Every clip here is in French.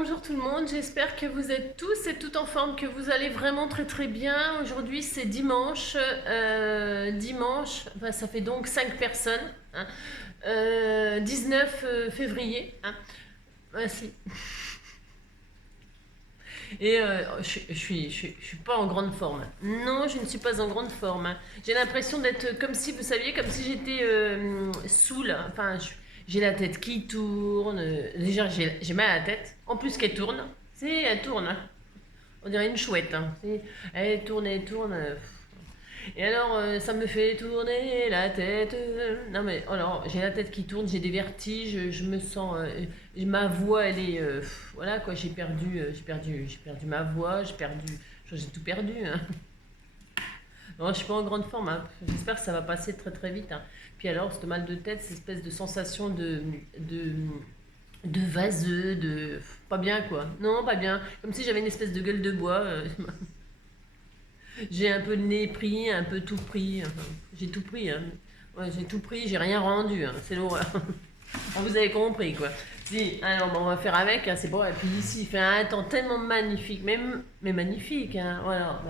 bonjour tout le monde, j'espère que vous êtes tous et toutes en forme, que vous allez vraiment très bien. Aujourd'hui c'est dimanche, enfin, ça fait donc 5 personnes, hein. 19 février. Hein. Ah, si. Et je suis pas en grande forme. Non, je ne suis pas en grande forme. Hein. J'ai l'impression d'être comme si, vous saviez, comme si j'étais saoule. Enfin, j'ai la tête qui tourne. Déjà, j'ai mal à la tête. En plus qu'elle tourne. C'est, elle tourne. Hein. On dirait une chouette. Hein. Elle tourne, elle tourne. Et alors, ça me fait tourner la tête. Non mais, alors, j'ai la tête qui tourne, j'ai des vertiges, je me sens, ma voix, elle est, voilà quoi, j'ai perdu ma voix, j'ai tout perdu. Hein. Non, je suis pas en grande forme. Hein. J'espère que ça va passer très vite. Hein. Puis alors, ce mal de tête, cette espèce de sensation de vaseux, pas bien quoi. Non, pas bien. Comme si j'avais une espèce de gueule de bois. J'ai un peu le nez pris, un peu tout pris. Enfin, j'ai tout pris. Hein. Ouais, j'ai tout pris, j'ai rien rendu. Hein. C'est l'horreur. Ah, vous avez compris quoi. Si, alors bon, on va faire avec. Hein, c'est bon. Et puis ici, il fait un temps tellement magnifique, mais magnifique. Hein, voilà.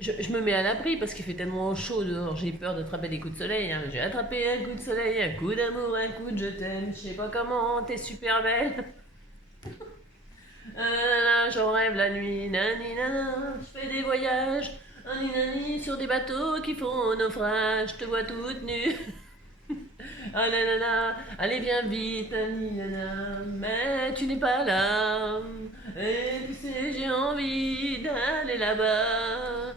Je me mets à l'abri parce qu'il fait tellement chaud dehors. J'ai peur d'attraper des coups de soleil. Hein. J'ai attrapé un coup de soleil, un coup d'amour, un coup de je t'aime. Je sais pas comment. T'es super belle. J'en rêve la nuit, nani nana, je fais des voyages, nani nani, sur des bateaux qui font naufrage, je te vois toute nue. Ah là là là, allez viens vite, nani nana, mais tu n'es pas là. Et tu sais, j'ai envie d'aller là-bas.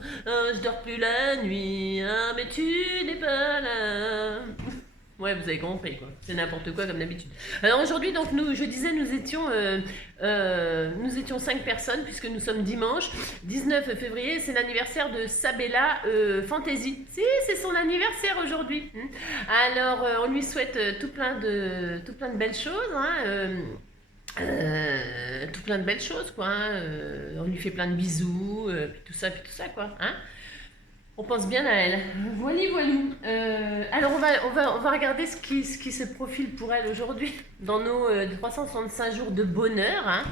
Je dors plus la nuit, hein, mais tu n'es pas là. Ouais, vous avez compris, quoi. C'est n'importe quoi comme d'habitude. Alors aujourd'hui, donc je disais, nous étions 5 personnes puisque nous sommes dimanche 19 février. C'est l'anniversaire de Sabella Fantasy. Si, c'est son anniversaire aujourd'hui. Alors, on lui souhaite tout plein de belles choses. Hein, tout plein de belles choses, quoi. Hein, on lui fait plein de bisous, puis tout ça, quoi. Hein. On pense bien à elle. Voilà, voilou. Alors on va regarder ce qui se profile pour elle aujourd'hui dans nos 365 jours de bonheur. Hein.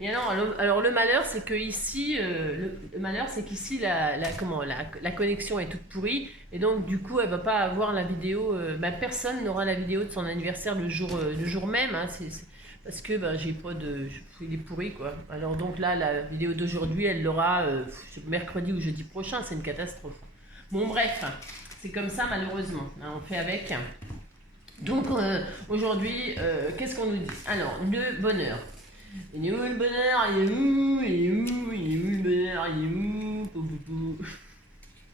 Et alors le malheur, c'est que ici, le malheur, c'est qu'ici la connexion est toute pourrie et donc du coup elle va pas avoir la vidéo. Personne n'aura la vidéo de son anniversaire le jour même. Hein, parce que j'ai pas de. Il est pourri quoi. Alors donc là, la vidéo d'aujourd'hui, elle l'aura mercredi ou jeudi prochain, c'est une catastrophe. Bon bref, c'est comme ça malheureusement. Hein, on fait avec. Donc aujourd'hui, qu'est-ce qu'on nous dit? Alors, le bonheur. Il est où le bonheur? Il est où? Il est où? Il est où le bonheur? Il est où? Pou, pou, pou.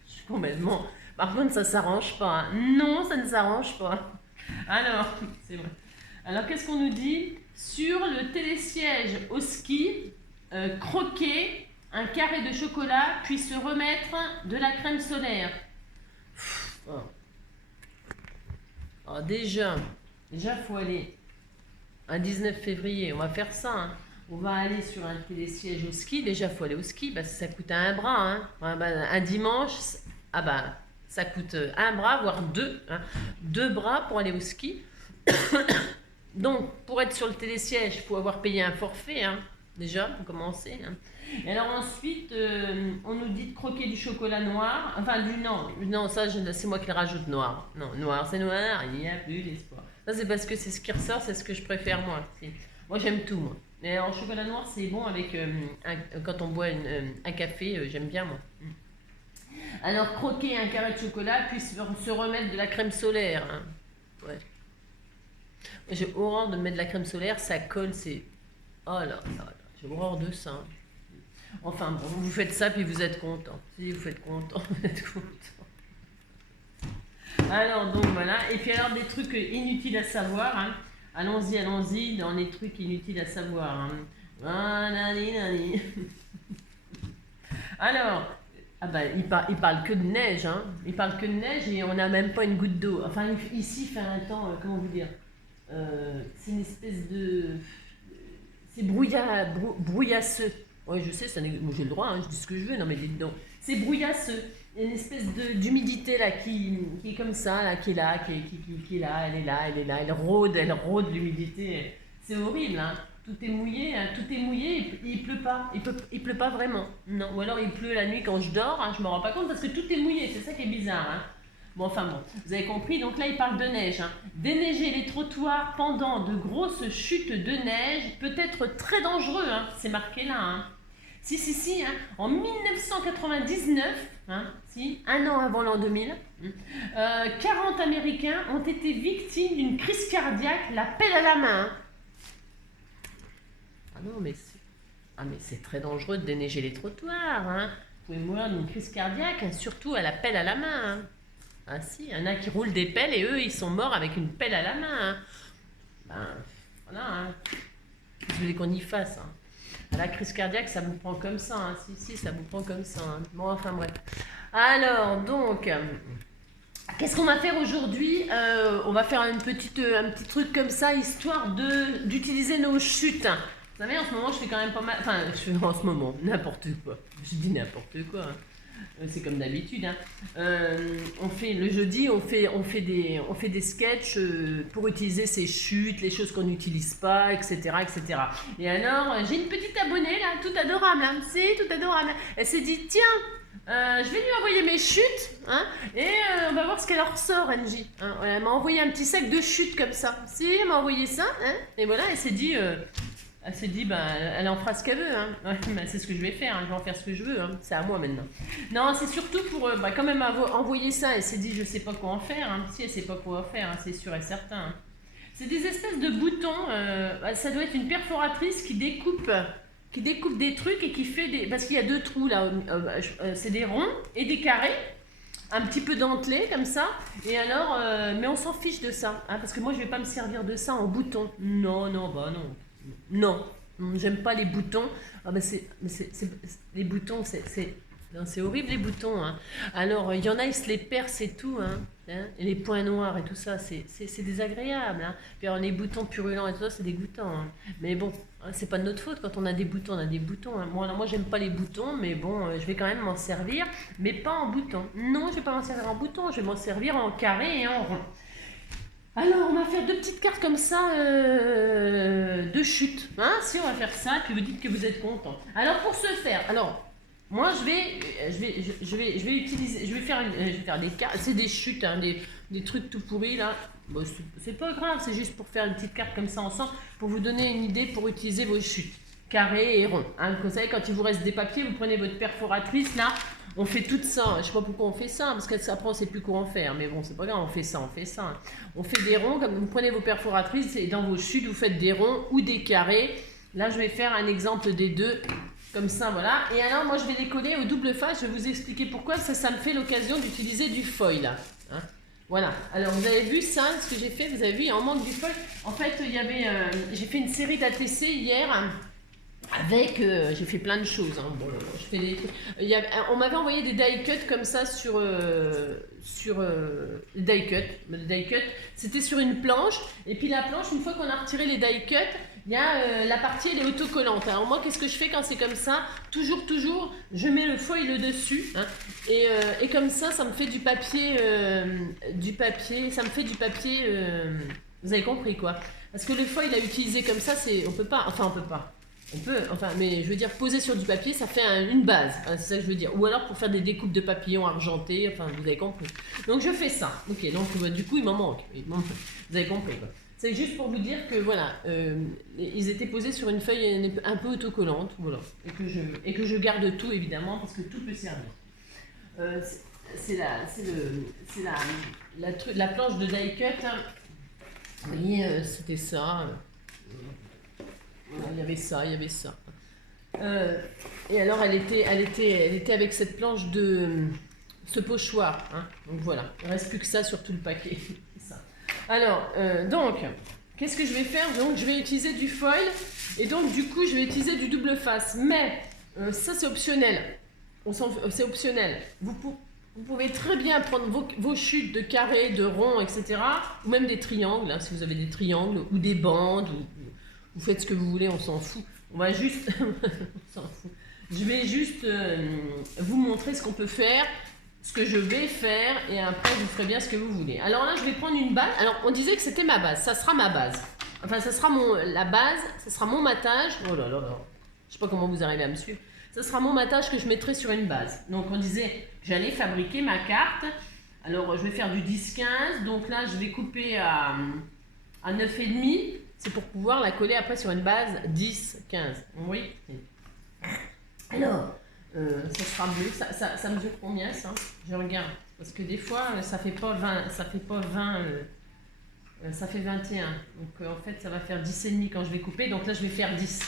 Je suis complètement. Par contre, ça s'arrange pas. Hein. Non, ça ne s'arrange pas. Alors, c'est vrai. Alors, qu'est-ce qu'on nous dit? Sur le télésiège au ski, croquer un carré de chocolat, puis se remettre de la crème solaire. Oh. Alors déjà, faut aller un 19 février, on va faire ça. Hein. On va aller sur un télésiège au ski. Déjà, faut aller au ski, ça coûte un bras. Hein. Un dimanche, ça coûte un bras, voire deux. Hein. 2 bras pour aller au ski. Donc, pour être sur le télésiège, il faut avoir payé un forfait, hein, déjà, pour commencer. Hein. Et alors ensuite, on nous dit de croquer du chocolat noir. Enfin, non, ça, c'est moi qui le rajoute noir. Non, noir, c'est noir, il n'y a plus d'espoir. Ça, c'est parce que c'est ce qui ressort, c'est ce que je préfère, moi. Moi, j'aime tout, moi. Et alors, chocolat noir, c'est bon avec, quand on boit un café, j'aime bien, moi. Alors, croquer un carré de chocolat, puis se remettre de la crème solaire. Hein. Ouais. J'ai horreur de mettre de la crème solaire, ça colle, c'est... Oh là, j'ai horreur de ça. Enfin bon, vous faites ça puis vous êtes content. Si vous êtes content, vous êtes content. Alors donc voilà, et puis alors des trucs inutiles à savoir. Hein. Allons-y dans les trucs inutiles à savoir. Hein. Voilà, alors, il parle que de neige. Hein. Il parle que de neige et on n'a même pas une goutte d'eau. Enfin ici, il fait un temps, comment vous dire, c'est une espèce de... C'est brouillasseux. Oui, je sais, moi j'ai le droit, hein, je dis ce que je veux, non mais dites donc. C'est brouillasseux. Il y a une espèce d'humidité là qui est comme ça, là, qui est là, qui est là, elle est là, elle rôde l'humidité. C'est horrible, hein. Tout est mouillé, hein, tout est mouillé, il pleut pas. Il pleut pas vraiment. Non, ou alors il pleut la nuit quand je dors, hein, je me rends pas compte parce que tout est mouillé, c'est ça qui est bizarre. Hein. Bon, enfin bon, vous avez compris, donc là il parle de neige. Hein. Déneiger les trottoirs pendant de grosses chutes de neige peut être très dangereux, hein. C'est marqué là. Hein. Si, hein. En 1999, hein, un an avant l'an 2000, 40 Américains ont été victimes d'une crise cardiaque, la pelle à la main. Hein. Ah non, mais c'est très dangereux de déneiger les trottoirs. Hein. Vous pouvez mourir d'une crise cardiaque, hein, surtout à la pelle à la main. Hein. Ah si, il y en a qui roulent des pelles et eux, ils sont morts avec une pelle à la main. Hein. Ben, voilà. Hein. Je voulais qu'on y fasse. Hein. À la crise cardiaque, ça vous prend comme ça. Hein. Si, ça vous prend comme ça. Hein. Bon, enfin bref. Alors, donc, qu'est-ce qu'on va faire aujourd'hui? On va faire un petit truc comme ça, histoire d'utiliser nos chutes. Vous savez, en ce moment, je fais quand même pas mal... Enfin, en ce moment, n'importe quoi. Je dis n'importe quoi. Hein. C'est comme d'habitude. Hein. On fait le jeudi, on fait des sketchs pour utiliser ces chutes, les choses qu'on n'utilise pas, etc., etc. Et alors, j'ai une petite abonnée là, toute adorable. Hein. C'est tout adorable. Elle s'est dit, tiens, je vais lui envoyer mes chutes, hein, et on va voir ce qu'elle en ressort, Angie. Hein. Elle m'a envoyé un petit sac de chutes comme ça. Si, elle m'a envoyé ça, hein, et voilà, elle s'est dit, elle en fera ce qu'elle veut. Hein. Ouais, bah, c'est ce que je vais faire, hein. Je vais en faire ce que je veux. Hein. C'est à moi maintenant. Non, c'est surtout pour quand même envoyer ça. Elle s'est dit, je sais pas quoi en faire. Hein. Si, elle sait pas quoi en faire, hein, c'est sûr et certain. Hein. C'est des espèces de boutons. Ça doit être une perforatrice qui découpe des trucs et qui fait des... Parce qu'il y a deux trous là. C'est des ronds et des carrés. Un petit peu dentelé comme ça. Et alors, mais on s'en fiche de ça. Hein, parce que moi, je vais pas me servir de ça en bouton. Non, bah non. Non, j'aime pas les boutons. Ah ben les boutons, c'est horrible les boutons. Hein. Alors, il y en a, ils se les percent et tout. Hein. Et les points noirs et tout ça, c'est désagréable. Hein. Puis alors, les boutons purulents et tout ça, c'est dégoûtant. Hein. Mais bon, c'est pas de notre faute. Quand on a des boutons, on a des boutons. Hein. Moi, j'aime pas les boutons, mais bon, je vais quand même m'en servir. Mais pas en bouton. Non, je vais pas m'en servir en bouton. Je vais m'en servir en carré et en rond. Alors, on va faire deux petites cartes comme ça de chute. Hein, si on va faire ça, puis vous dites que vous êtes content. Alors, pour ce faire, moi, je vais faire des cartes. C'est des chutes, hein, des trucs tout pourris là. Bon, c'est pas grave, c'est juste pour faire une petite carte comme ça ensemble, pour vous donner une idée pour utiliser vos chutes. Carré et rond. Hein. Vous savez, quand il vous reste des papiers, vous prenez votre perforatrice là. On fait tout ça, je sais pas pourquoi on fait ça, parce qu'après on sait plus quoi en faire, mais bon, c'est pas grave, on fait ça. On fait des ronds, comme vous prenez vos perforatrices et dans vos chutes, vous faites des ronds ou des carrés. Là, je vais faire un exemple des deux, comme ça, voilà. Et alors, moi, je vais les coller au double face, je vais vous expliquer pourquoi, ça me fait l'occasion d'utiliser du foil, là. Hein. Voilà, alors vous avez vu ça, ce que j'ai fait, vous avez vu, il en manque du foil. En fait, j'ai fait une série d'ATC hier, hein. Avec, j'ai fait plein de choses. Hein. Bon, je fais des trucs. On m'avait envoyé des die cuts comme ça sur die cut. Le die cut, c'était sur une planche. Et puis la planche, une fois qu'on a retiré les die cuts, il y a la partie elle est autocollante. Alors moi, qu'est-ce que je fais quand c'est comme ça? Toujours, je mets le foil dessus. Hein, et comme ça, ça me fait du papier. Ça me fait du papier. Vous avez compris quoi? Parce que le foil à utiliser comme ça, on peut pas. On peut, mais je veux dire, poser sur du papier, ça fait une base, hein, c'est ça que je veux dire. Ou alors pour faire des découpes de papillons argentés, vous avez compris. Donc je fais ça. Ok, donc du coup, il m'en manque. Vous avez compris, quoi. C'est juste pour vous dire que voilà, ils étaient posés sur une feuille un peu autocollante, voilà. Et que je garde tout, évidemment, parce que tout peut servir. C'est la planche de die cut. Hein. Vous voyez, c'était ça. Il y avait ça. Et alors, elle était avec cette planche ce pochoir. Hein. Donc voilà, il ne reste plus que ça sur tout le paquet. Ça. Alors, donc, qu'est-ce que je vais faire? Donc, je vais utiliser du foil. Et donc, du coup, je vais utiliser du double face. Mais, ça, c'est optionnel. C'est optionnel. Vous pouvez très bien prendre vos chutes de carrés, de ronds, etc. Ou même des triangles, hein, si vous avez des triangles, ou des bandes, vous faites ce que vous voulez, on s'en fout. On va juste... on s'en fout. Je vais juste vous montrer ce qu'on peut faire, ce que je vais faire, et après vous ferez bien ce que vous voulez. Alors là, je vais prendre une base. Alors, on disait que c'était ma base, ça sera ma base. Enfin, ça sera la base, ça sera mon matage. Oh là là là. Je sais pas comment vous arrivez à me suivre. Ça sera mon matage que je mettrai sur une base. Donc, on disait que j'allais fabriquer ma carte. Alors, je vais faire du 10-15. Donc là, je vais couper à 9,5. C'est pour pouvoir la coller après sur une base 10-15. Oui. Alors, ça sera bleu. Ça mesure combien, ça? Je regarde. Parce que des fois, ça fait pas 20. Ça fait pas 20. Ça fait 21. Donc, en fait, ça va faire 10,5 quand je vais couper. Donc là, je vais faire 10.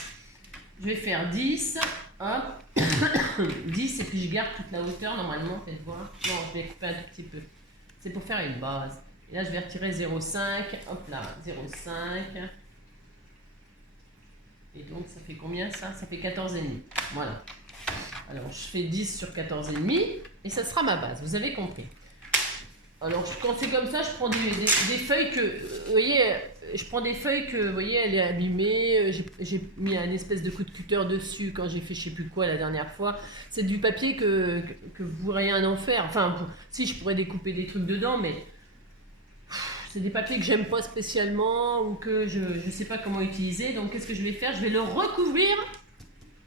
Je vais faire 10. Hop. 10 et puis je garde toute la hauteur normalement. Faites voir. Non, je vais couper un tout petit peu. C'est pour faire une base. Et là, je vais retirer 0,5. Hop là, 0,5. Et donc, ça fait combien ça? Ça fait 14,5. Voilà. Alors, je fais 10 sur 14,5 et ça sera ma base. Vous avez compris. Alors, quand c'est comme ça, je prends des feuilles que, vous voyez, je prends des feuilles que, vous voyez, elle est abîmée. J'ai mis un espèce de coup de cutter dessus quand j'ai fait je sais plus quoi la dernière fois. C'est du papier que vous pourrez rien en faire. Enfin, si, je pourrais découper des trucs dedans, mais c'est des papiers que j'aime pas spécialement ou que je ne sais pas comment utiliser. Donc, qu'est-ce que je vais faire? Je vais le recouvrir.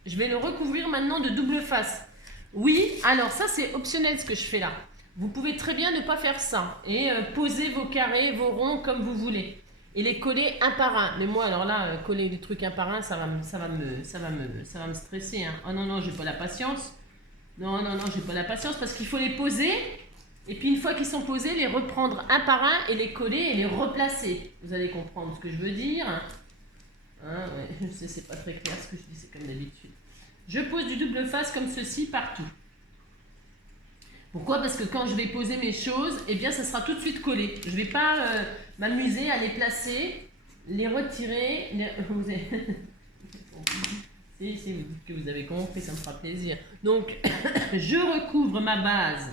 Je vais le recouvrir maintenant de double face. Oui, alors ça, c'est optionnel ce que je fais là. Vous pouvez très bien ne pas faire ça et poser vos carrés, vos ronds comme vous voulez et les coller un par un. Mais moi, alors là, coller des trucs un par un, ça va me stresser. Hein. Oh non, non, j'ai pas la patience. Non, non, non, j'ai pas la patience parce qu'il faut les poser et puis une fois qu'ils sont posés, les reprendre un par un et les coller et les replacer. Vous allez comprendre ce que je veux dire. Hein, ouais, je sais, c'est pas très clair ce que je dis, c'est comme d'habitude. Je pose du double face comme ceci partout. Pourquoi? Parce que quand je vais poser mes choses, eh bien, ça sera tout de suite collé. Je ne vais pas m'amuser à les placer, les retirer. Vous avez... si vous dites que vous avez compris, ça me fera plaisir. Donc, je recouvre ma base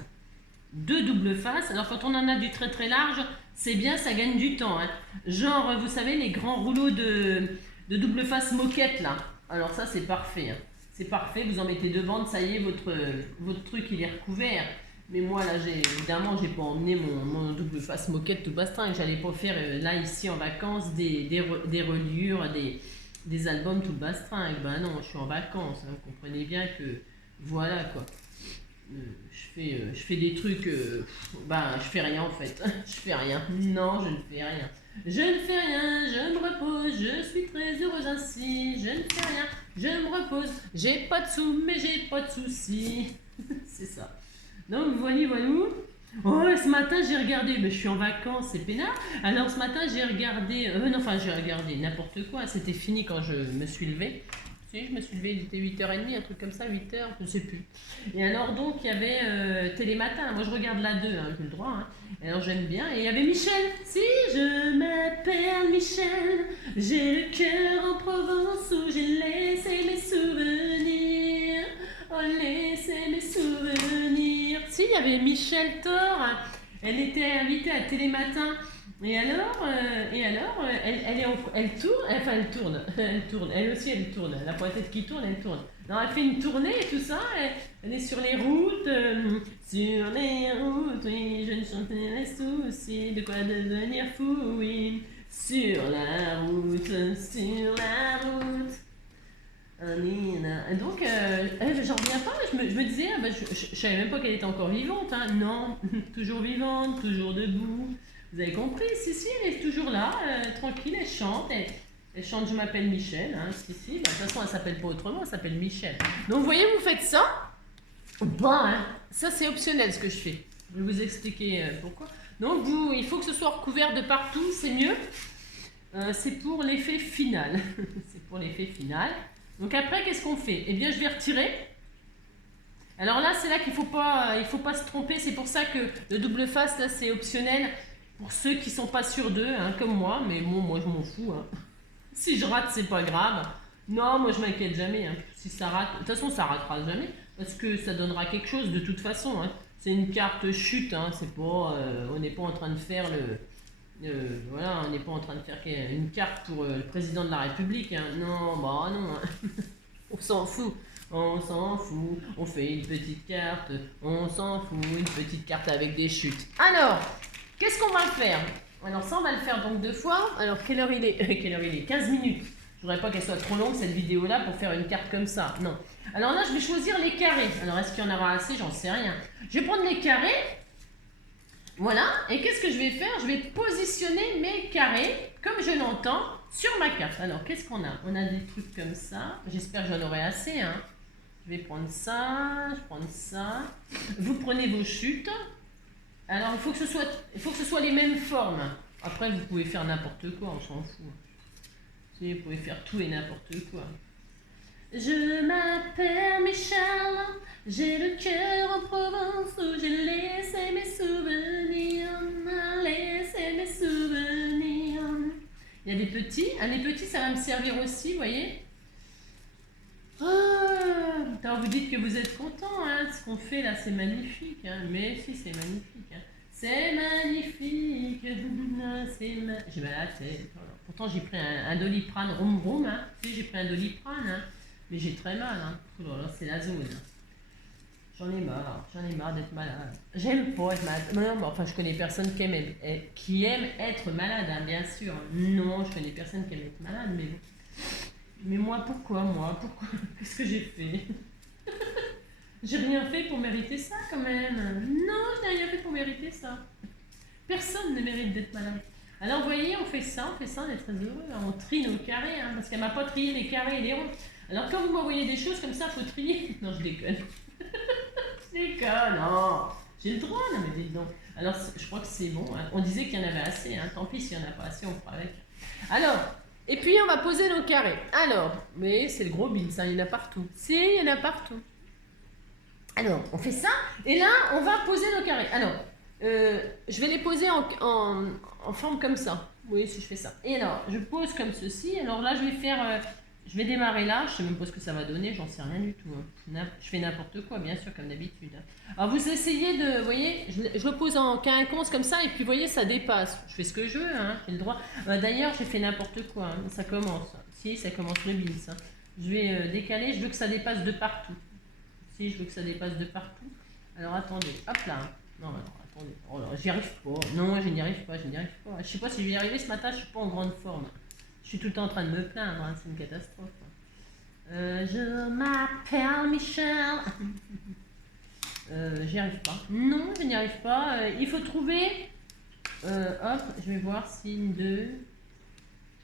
de double face. Alors, quand on en a du très très large, c'est bien, ça gagne du temps. Hein. Genre, vous savez, les grands rouleaux de double face moquette, là. Alors ça, c'est parfait. Hein. C'est parfait, vous en mettez deux bandes, ça y est, votre truc, il est recouvert. Mais moi, là, évidemment, j'ai pas emmené mon double face moquette tout bastringue. J'allais pas faire, là, ici, en vacances, des reliures, des albums tout bastringue. Ben non, je suis en vacances. Hein, vous comprenez bien que, voilà, quoi. Je fais des trucs, ben, je fais rien, en fait. Je fais rien. Non, je ne fais rien. Je ne fais rien, je me repose, je suis très heureuse ainsi. Je ne fais rien, je me repose. J'ai pas de sous, mais j'ai pas de soucis. C'est ça. Donc voilà. Oh, ce matin j'ai regardé, mais je suis en vacances, c'est peinard. Alors ce matin j'ai regardé, j'ai regardé n'importe quoi, c'était fini quand je me suis levée. Si, je me suis levée, il était 8h30, un truc comme ça, 8h, je ne sais plus. Et alors donc il y avait Télématin, moi je regarde la 2, hein, j'ai le droit. Hein. Et alors j'aime bien, et il y avait Michel. Si je m'appelle Michel, j'ai le cœur en Provence où j'ai laissé mes souvenirs. Oh, laissez mes souvenirs. Si, il y avait Michel Thor. Elle était invitée à Télématin. Et alors, elle tourne. Elle aussi, elle tourne. Elle n'a pas la tête qui tourne, elle tourne. Alors, elle fait une tournée et tout ça. Elle est sur les routes. Sur les routes, oui, je ne chantais les soucis. De quoi devenir fou, oui. Sur la route. Donc, j'en reviens pas, je me disais, je savais même pas qu'elle était encore vivante. Hein. Non, toujours vivante, toujours debout. Vous avez compris? Si, elle est toujours là, tranquille, elle chante. Elle chante Je m'appelle Michel. Hein. Si. De toute façon, elle s'appelle pas autrement, elle s'appelle Michel. Donc, vous voyez, vous faites ça. Bon, hein. Ça, c'est optionnel ce que je fais. Je vais vous expliquer pourquoi. Donc, il faut que ce soit recouvert de partout, c'est mieux. C'est pour l'effet final. C'est pour l'effet final. Donc après, qu'est-ce qu'on fait? Eh bien, je vais retirer. Alors là, c'est là qu'il faut pas se tromper. C'est pour ça que le double face, là, c'est optionnel pour ceux qui sont pas sûrs d'eux, hein, comme moi. Mais bon, moi, je m'en fous. Hein. Si je rate, c'est pas grave. Non, moi, je m'inquiète jamais. Hein. Si ça rate, de toute façon, ça ratera jamais parce que ça donnera quelque chose de toute façon. Hein. C'est une carte chute. Hein. C'est pas, on n'est pas en train de faire voilà, on n'est pas en train de faire une carte pour le président de la République. Hein. Non, bah non. Hein. On s'en fout. On fait une petite carte. On s'en fout. Une petite carte avec des chutes. Alors, qu'est-ce qu'on va faire? Alors ça, on va le faire donc 2 fois. Alors, quelle heure il est? Quelle heure il est? 15 minutes. Je voudrais pas qu'elle soit trop longue, cette vidéo-là, pour faire une carte comme ça. Non. Alors là, je vais choisir les carrés. Alors, est-ce qu'il y en aura assez? J'en sais rien. Je vais prendre les carrés. Voilà. Et qu'est-ce que je vais faire? Je vais positionner mes carrés, comme je l'entends, sur ma carte. Alors, qu'est-ce qu'on a? On a des trucs comme ça. J'espère que j'en aurai assez, hein. Je vais prendre ça, je prends ça. Vous prenez vos chutes. Alors, il faut que ce soit les mêmes formes. Après, vous pouvez faire n'importe quoi, on s'en fout. Vous pouvez faire tout et n'importe quoi. Je m'appelle Michel, j'ai le cœur en Provence où j'ai laissé mes souvenirs, laissé mes souvenirs. Il y a des petits. Ah, les petits, ça va me servir aussi, vous voyez. Ah, vous dites que vous êtes content, hein, ce qu'on fait là, c'est magnifique. Hein. Mais si, c'est magnifique. Hein. C'est magnifique. J'ai mal à la tête. Pourtant, j'ai pris un Doliprane, rom. Hein. Si, j'ai pris un Doliprane, hein. Mais j'ai très mal. Hein. Oh là là, c'est la zone. J'en ai marre d'être malade. J'aime pas être malade. Non, enfin, je connais personne qui aime être malade, hein, bien sûr. Non, je connais personne qui aime être malade, mais bon. Mais moi, pourquoi Qu'est-ce que j'ai fait? J'ai rien fait pour mériter ça, quand même. Non, je n'ai rien fait pour mériter ça. Personne ne mérite d'être malade. Alors, vous voyez, on fait ça, on est très heureux. Hein. On trie nos carrés, hein, parce qu'elle m'a pas trié les carrés et les ronds. Alors, quand vous m'envoyez des choses comme ça, il faut trier. Non, je déconne. Je déconne, non. J'ai le droit, non, mais dites donc. Alors, je crois que c'est bon. Hein. On disait qu'il y en avait assez. Hein. Tant pis, s'il n'y en a pas assez, on fera avec. Alors... Et puis, on va poser nos carrés. Alors, mais c'est le gros bins, hein, il y en a partout. Si, il y en a partout. Alors, on fait ça. Et là, on va poser nos carrés. Alors, je vais les poser en forme comme ça. Oui, si je fais ça. Et alors, je pose comme ceci. Alors là, je vais démarrer là. Je ne sais même pas ce que ça va donner. J'en sais rien du tout. Hein. Je fais n'importe quoi, bien sûr, comme d'habitude. Hein. Alors, vous essayez de... Vous voyez, je le pose en quinconce comme ça. Et puis, vous voyez, ça dépasse. Je fais ce que je veux. Hein, j'ai le droit. D'ailleurs, j'ai fait n'importe quoi. Hein. Ça commence. Si, ça commence le bins. Hein. Je vais décaler. Je veux que ça dépasse de partout. Si, je veux que ça dépasse de partout. Alors, attendez. Hop là. Non, alors, attendez. Oh là, j'y arrive pas. Non, je n'y arrive pas. Je sais pas si je vais y arriver ce matin. Je suis pas en grande forme. Je suis tout le temps en train de me plaindre. Hein. C'est une catastrophe. Je m'appelle Michel. J'y arrive pas. Non, je n'y arrive pas. Il faut trouver... hop, je vais voir si une, deux...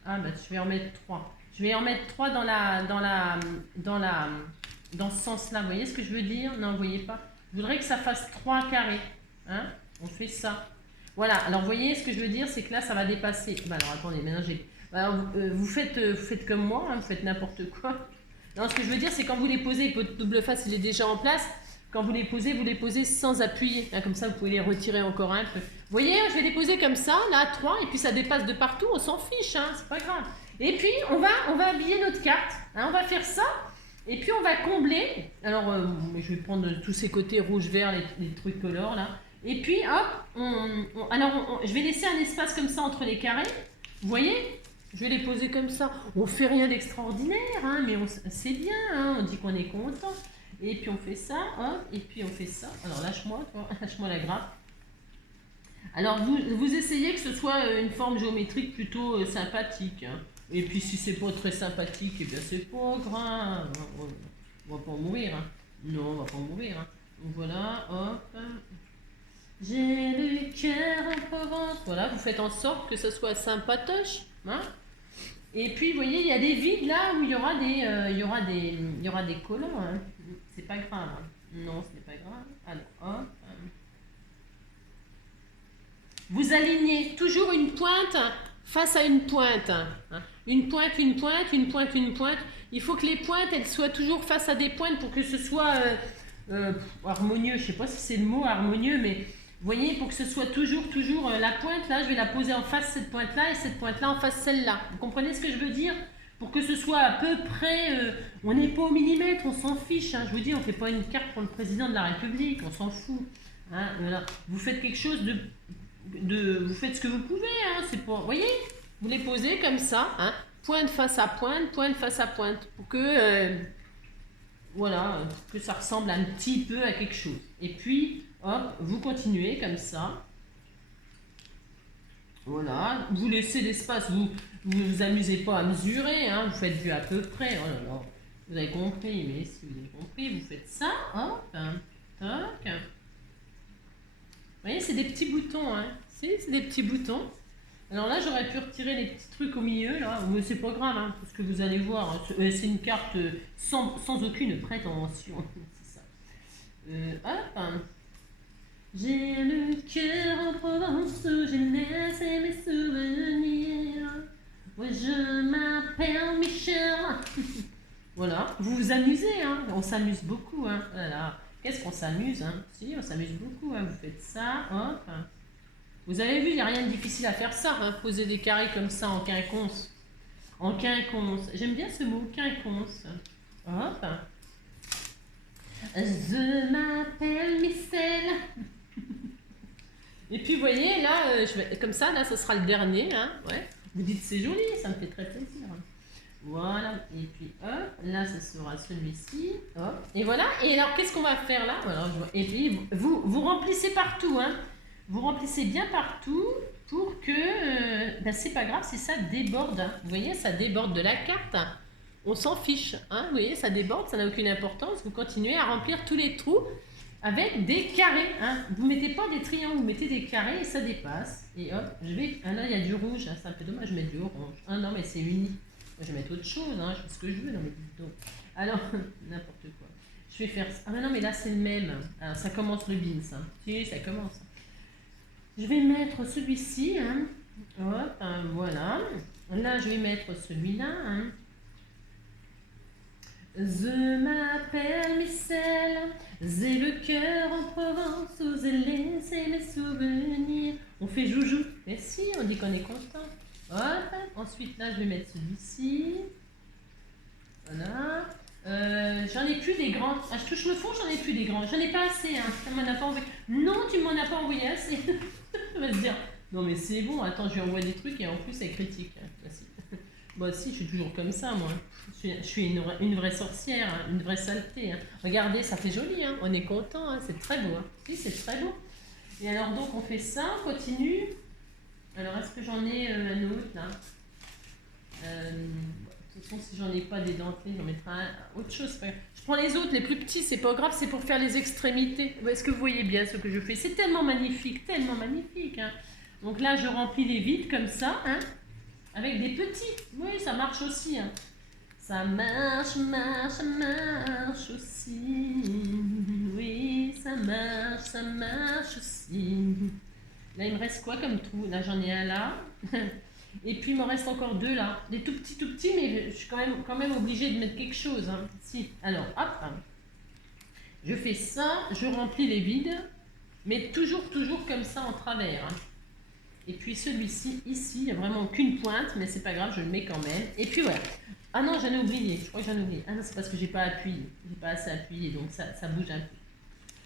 Ah, bah, je vais en mettre 3. Je vais en mettre 3 dans ce sens-là. Vous voyez ce que je veux dire? Non, vous voyez pas. Je voudrais que ça fasse 3 carrés. Hein? On fait ça. Voilà. Alors, vous voyez ce que je veux dire? C'est que là, ça va dépasser. Bah, alors, attendez. Maintenant, alors, vous faites comme moi. Hein, vous faites n'importe quoi. Non, ce que je veux dire, c'est quand vous les posez, votre double face, il est déjà en place. Quand vous les posez sans appuyer. Hein, comme ça, vous pouvez les retirer encore un peu. Vous voyez, je vais les poser comme ça, là, 3. Et puis, ça dépasse de partout. On s'en fiche. Hein, c'est pas grave. Et puis, on va habiller notre carte. Hein, on va faire ça. Et puis, on va combler. Alors, je vais prendre tous ces côtés rouge, vert, les trucs color, là. Et puis, hop, je vais laisser un espace comme ça entre les carrés. Vous voyez? Je vais les poser comme ça. On fait rien d'extraordinaire, hein, mais c'est bien. Hein, on dit qu'on est content. Et puis, on fait ça, hop, et puis on fait ça. Alors, lâche-moi, toi. Lâche-moi la grappe. Alors, vous essayez que ce soit une forme géométrique plutôt sympathique. Hein. Et puis, si c'est pas très sympathique, eh bien, c'est pas grave. On va pas mourir. Hein. Non, on va pas mourir. Hein. Donc, voilà, hop. J'ai le cœur en Provence. Voilà, vous faites en sorte que ce soit sympatoche. Hein. Et puis, vous voyez, il y a des vides là où il y aura des collants. Hein. C'est pas grave. Hein. Non, ce n'est pas grave. Alors, hop. Vous alignez toujours une pointe face à une pointe. Hein. Une pointe. Il faut que les pointes, elles soient toujours face à des pointes pour que ce soit harmonieux. Je ne sais pas si c'est le mot harmonieux, mais vous voyez, pour que ce soit toujours la pointe, là, je vais la poser en face cette pointe-là et cette pointe-là en face celle-là. Vous comprenez ce que je veux dire? Pour que ce soit à peu près... on n'est pas au millimètre, on s'en fiche. Hein. Je vous dis, on ne fait pas une carte pour le président de la République, on s'en fout. Hein, voilà. Vous faites quelque chose vous faites ce que vous pouvez, hein, c'est pour, vous voyez, vous les posez comme ça, hein, pointe face à pointe, pour que, voilà, que ça ressemble un petit peu à quelque chose. Et puis, hop, vous continuez comme ça. Voilà, vous laissez l'espace, vous amusez pas à mesurer, hein, vous faites du à peu près. Oh là là, vous avez compris, mais si vous avez compris, vous faites ça, hop, toc. Vous voyez, c'est des petits boutons, hein. C'est des petits boutons. Alors là, j'aurais pu retirer les petits trucs au milieu, là, mais c'est pas grave, hein, parce que vous allez voir, hein, c'est une carte sans aucune prétention, c'est ça. Hop, hein. J'ai le cœur en Provence où j'ai laissé mes souvenirs. Ouais, je m'appelle Michel. Voilà, vous vous amusez, hein. On s'amuse beaucoup, hein. Voilà. Qu'est-ce qu'on s'amuse, hein. Si, on s'amuse beaucoup, hein. Vous faites ça, hop. Vous avez vu, il n'y a rien de difficile à faire ça, hein. Poser des carrés comme ça en quinconce. En quinconce. J'aime bien ce mot, quinconce. Hop. Je m'appelle Michel. Et puis, vous voyez, là, comme ça, là, ce sera le dernier. Hein, ouais. Vous dites, c'est joli, ça me fait très plaisir. Voilà. Et puis, hop, là, ce sera celui-ci. Hop. Et voilà. Et alors, qu'est-ce qu'on va faire là? Voilà, et puis, vous remplissez partout. Hein. Vous remplissez bien partout pour que... ben, c'est pas grave si ça déborde. Hein. Vous voyez, ça déborde de la carte. On s'en fiche. Hein. Vous voyez, ça déborde, ça n'a aucune importance. Vous continuez à remplir tous les trous avec des carrés. Hein. Vous ne mettez pas des triangles, vous mettez des carrés et ça dépasse. Et hop, je vais... Ah là, il y a du rouge. Hein. C'est un peu dommage, je mets du orange. Ah non, mais c'est uni. Moi, je vais mettre autre chose. Hein. Je fais ce que je veux dans mes vidéos. Alors, n'importe quoi. Je vais faire... Ah non, mais là, c'est le même. Alors, ça commence le beans. Hein. Si, ça commence. Je vais mettre celui-ci. Hein. Hop, hein, voilà. Là, je vais mettre celui-là. Hein. Je m'appelle Michel, j'ai le cœur en Provence où j'ai laissé mes souvenirs. On fait joujou. Mais si, on dit qu'on est content. Hop. Ensuite, là, je vais mettre celui-ci. Voilà. J'en ai plus des grands. Ah, je touche le fond, j'en ai plus des grands. J'en ai pas assez. Hein. Ça m'en a pas envoyé. Non, tu m'en as pas envoyé assez. On va se dire, non mais c'est bon, attends, je lui envoie des trucs et en plus elle critique. Hein. Moi aussi, je suis toujours comme ça, moi. Je suis une vraie sorcière, hein, une vraie saleté. Hein. Regardez, ça fait joli, hein. On est content, hein. C'est très beau. Hein. Si, c'est très beau. Et alors donc, on fait ça, on continue. Alors, est-ce que j'en ai un autre, là de toute façon, si j'en ai pas des dentelés, j'en mettrai autre chose. Je prends les autres, les plus petits, c'est pas grave, c'est pour faire les extrémités. Est-ce que vous voyez bien ce que je fais? C'est tellement magnifique, tellement magnifique. Hein. Donc là, je remplis les vides comme ça, hein, avec des petits. Oui, ça marche aussi. Hein. Ça marche aussi. Oui, ça marche aussi. Là, il me reste quoi comme trou? Là, j'en ai un là. Et puis, il me reste encore deux là. Des tout petits, mais je suis quand même obligée de mettre quelque chose. Hein. Si. Alors, hop. Je fais ça, je remplis les vides, mais toujours comme ça en travers. Hein. Et puis, celui-ci, ici, il n'y a vraiment aucune pointe, mais c'est pas grave, je le mets quand même. Et puis, voilà. Ah non, j'en ai oublié. Je crois que j'en ai oublié. Ah non, c'est parce que j'ai pas appuyé. J'ai pas assez appuyé, donc ça bouge un peu.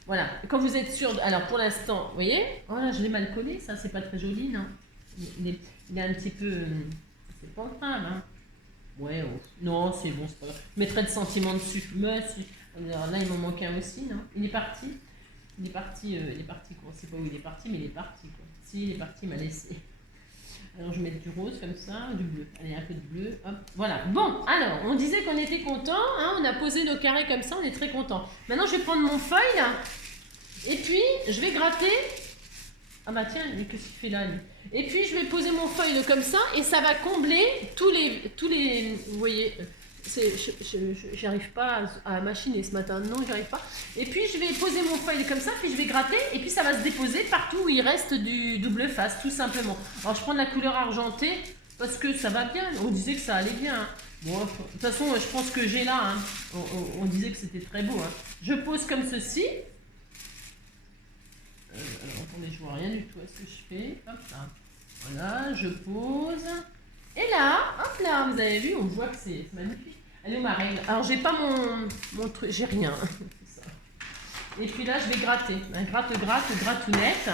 Voilà. Quand vous êtes sûr... Alors, pour l'instant, vous voyez? Oh là, je l'ai mal collé. Ça, c'est pas très joli, non? Il est un petit peu... C'est pas grave, hein? Ouais, oh. Non, c'est bon, c'est pas grave. Je mettrai de sentiments dessus. Mais si. Alors là, il m'en manque un aussi, non? Il est parti. Il est parti, quoi. On sait pas où il est parti, mais il est parti, quoi. Si, il est parti, il m'a laissé. Alors, je vais mettre du rose comme ça, du bleu. Allez, un peu de bleu. Hop, voilà. Bon, alors, on disait qu'on était content. Hein, on a posé nos carrés comme ça, on est très content. Maintenant, je vais prendre mon feuille, là. Et puis, je vais gratter. Ah bah tiens, mais qu'est-ce qu'il fait là, lui? Et puis, je vais poser mon feuille comme ça, et ça va combler tous les... Vous voyez, j'arrive pas à machiner ce matin. Non, j'arrive pas. Et puis, je vais poser mon feuille comme ça, puis je vais gratter, et puis ça va se déposer partout où il reste du double face, tout simplement. Alors, je prends de la couleur argentée, parce que ça va bien. On disait que ça allait bien. Hein. Bon, de toute façon, je pense que j'ai là. Hein. On disait que c'était très beau. Hein. Je pose comme ceci. Alors, attendez, je vois rien du tout à ce que je fais. Hop là. Voilà, je pose. Et là, hop là, vous avez vu, on voit que c'est magnifique. Elle est où ma règle? Alors, j'ai pas mon truc, j'ai rien. Ça. Et puis là, je vais gratter. Gratounette.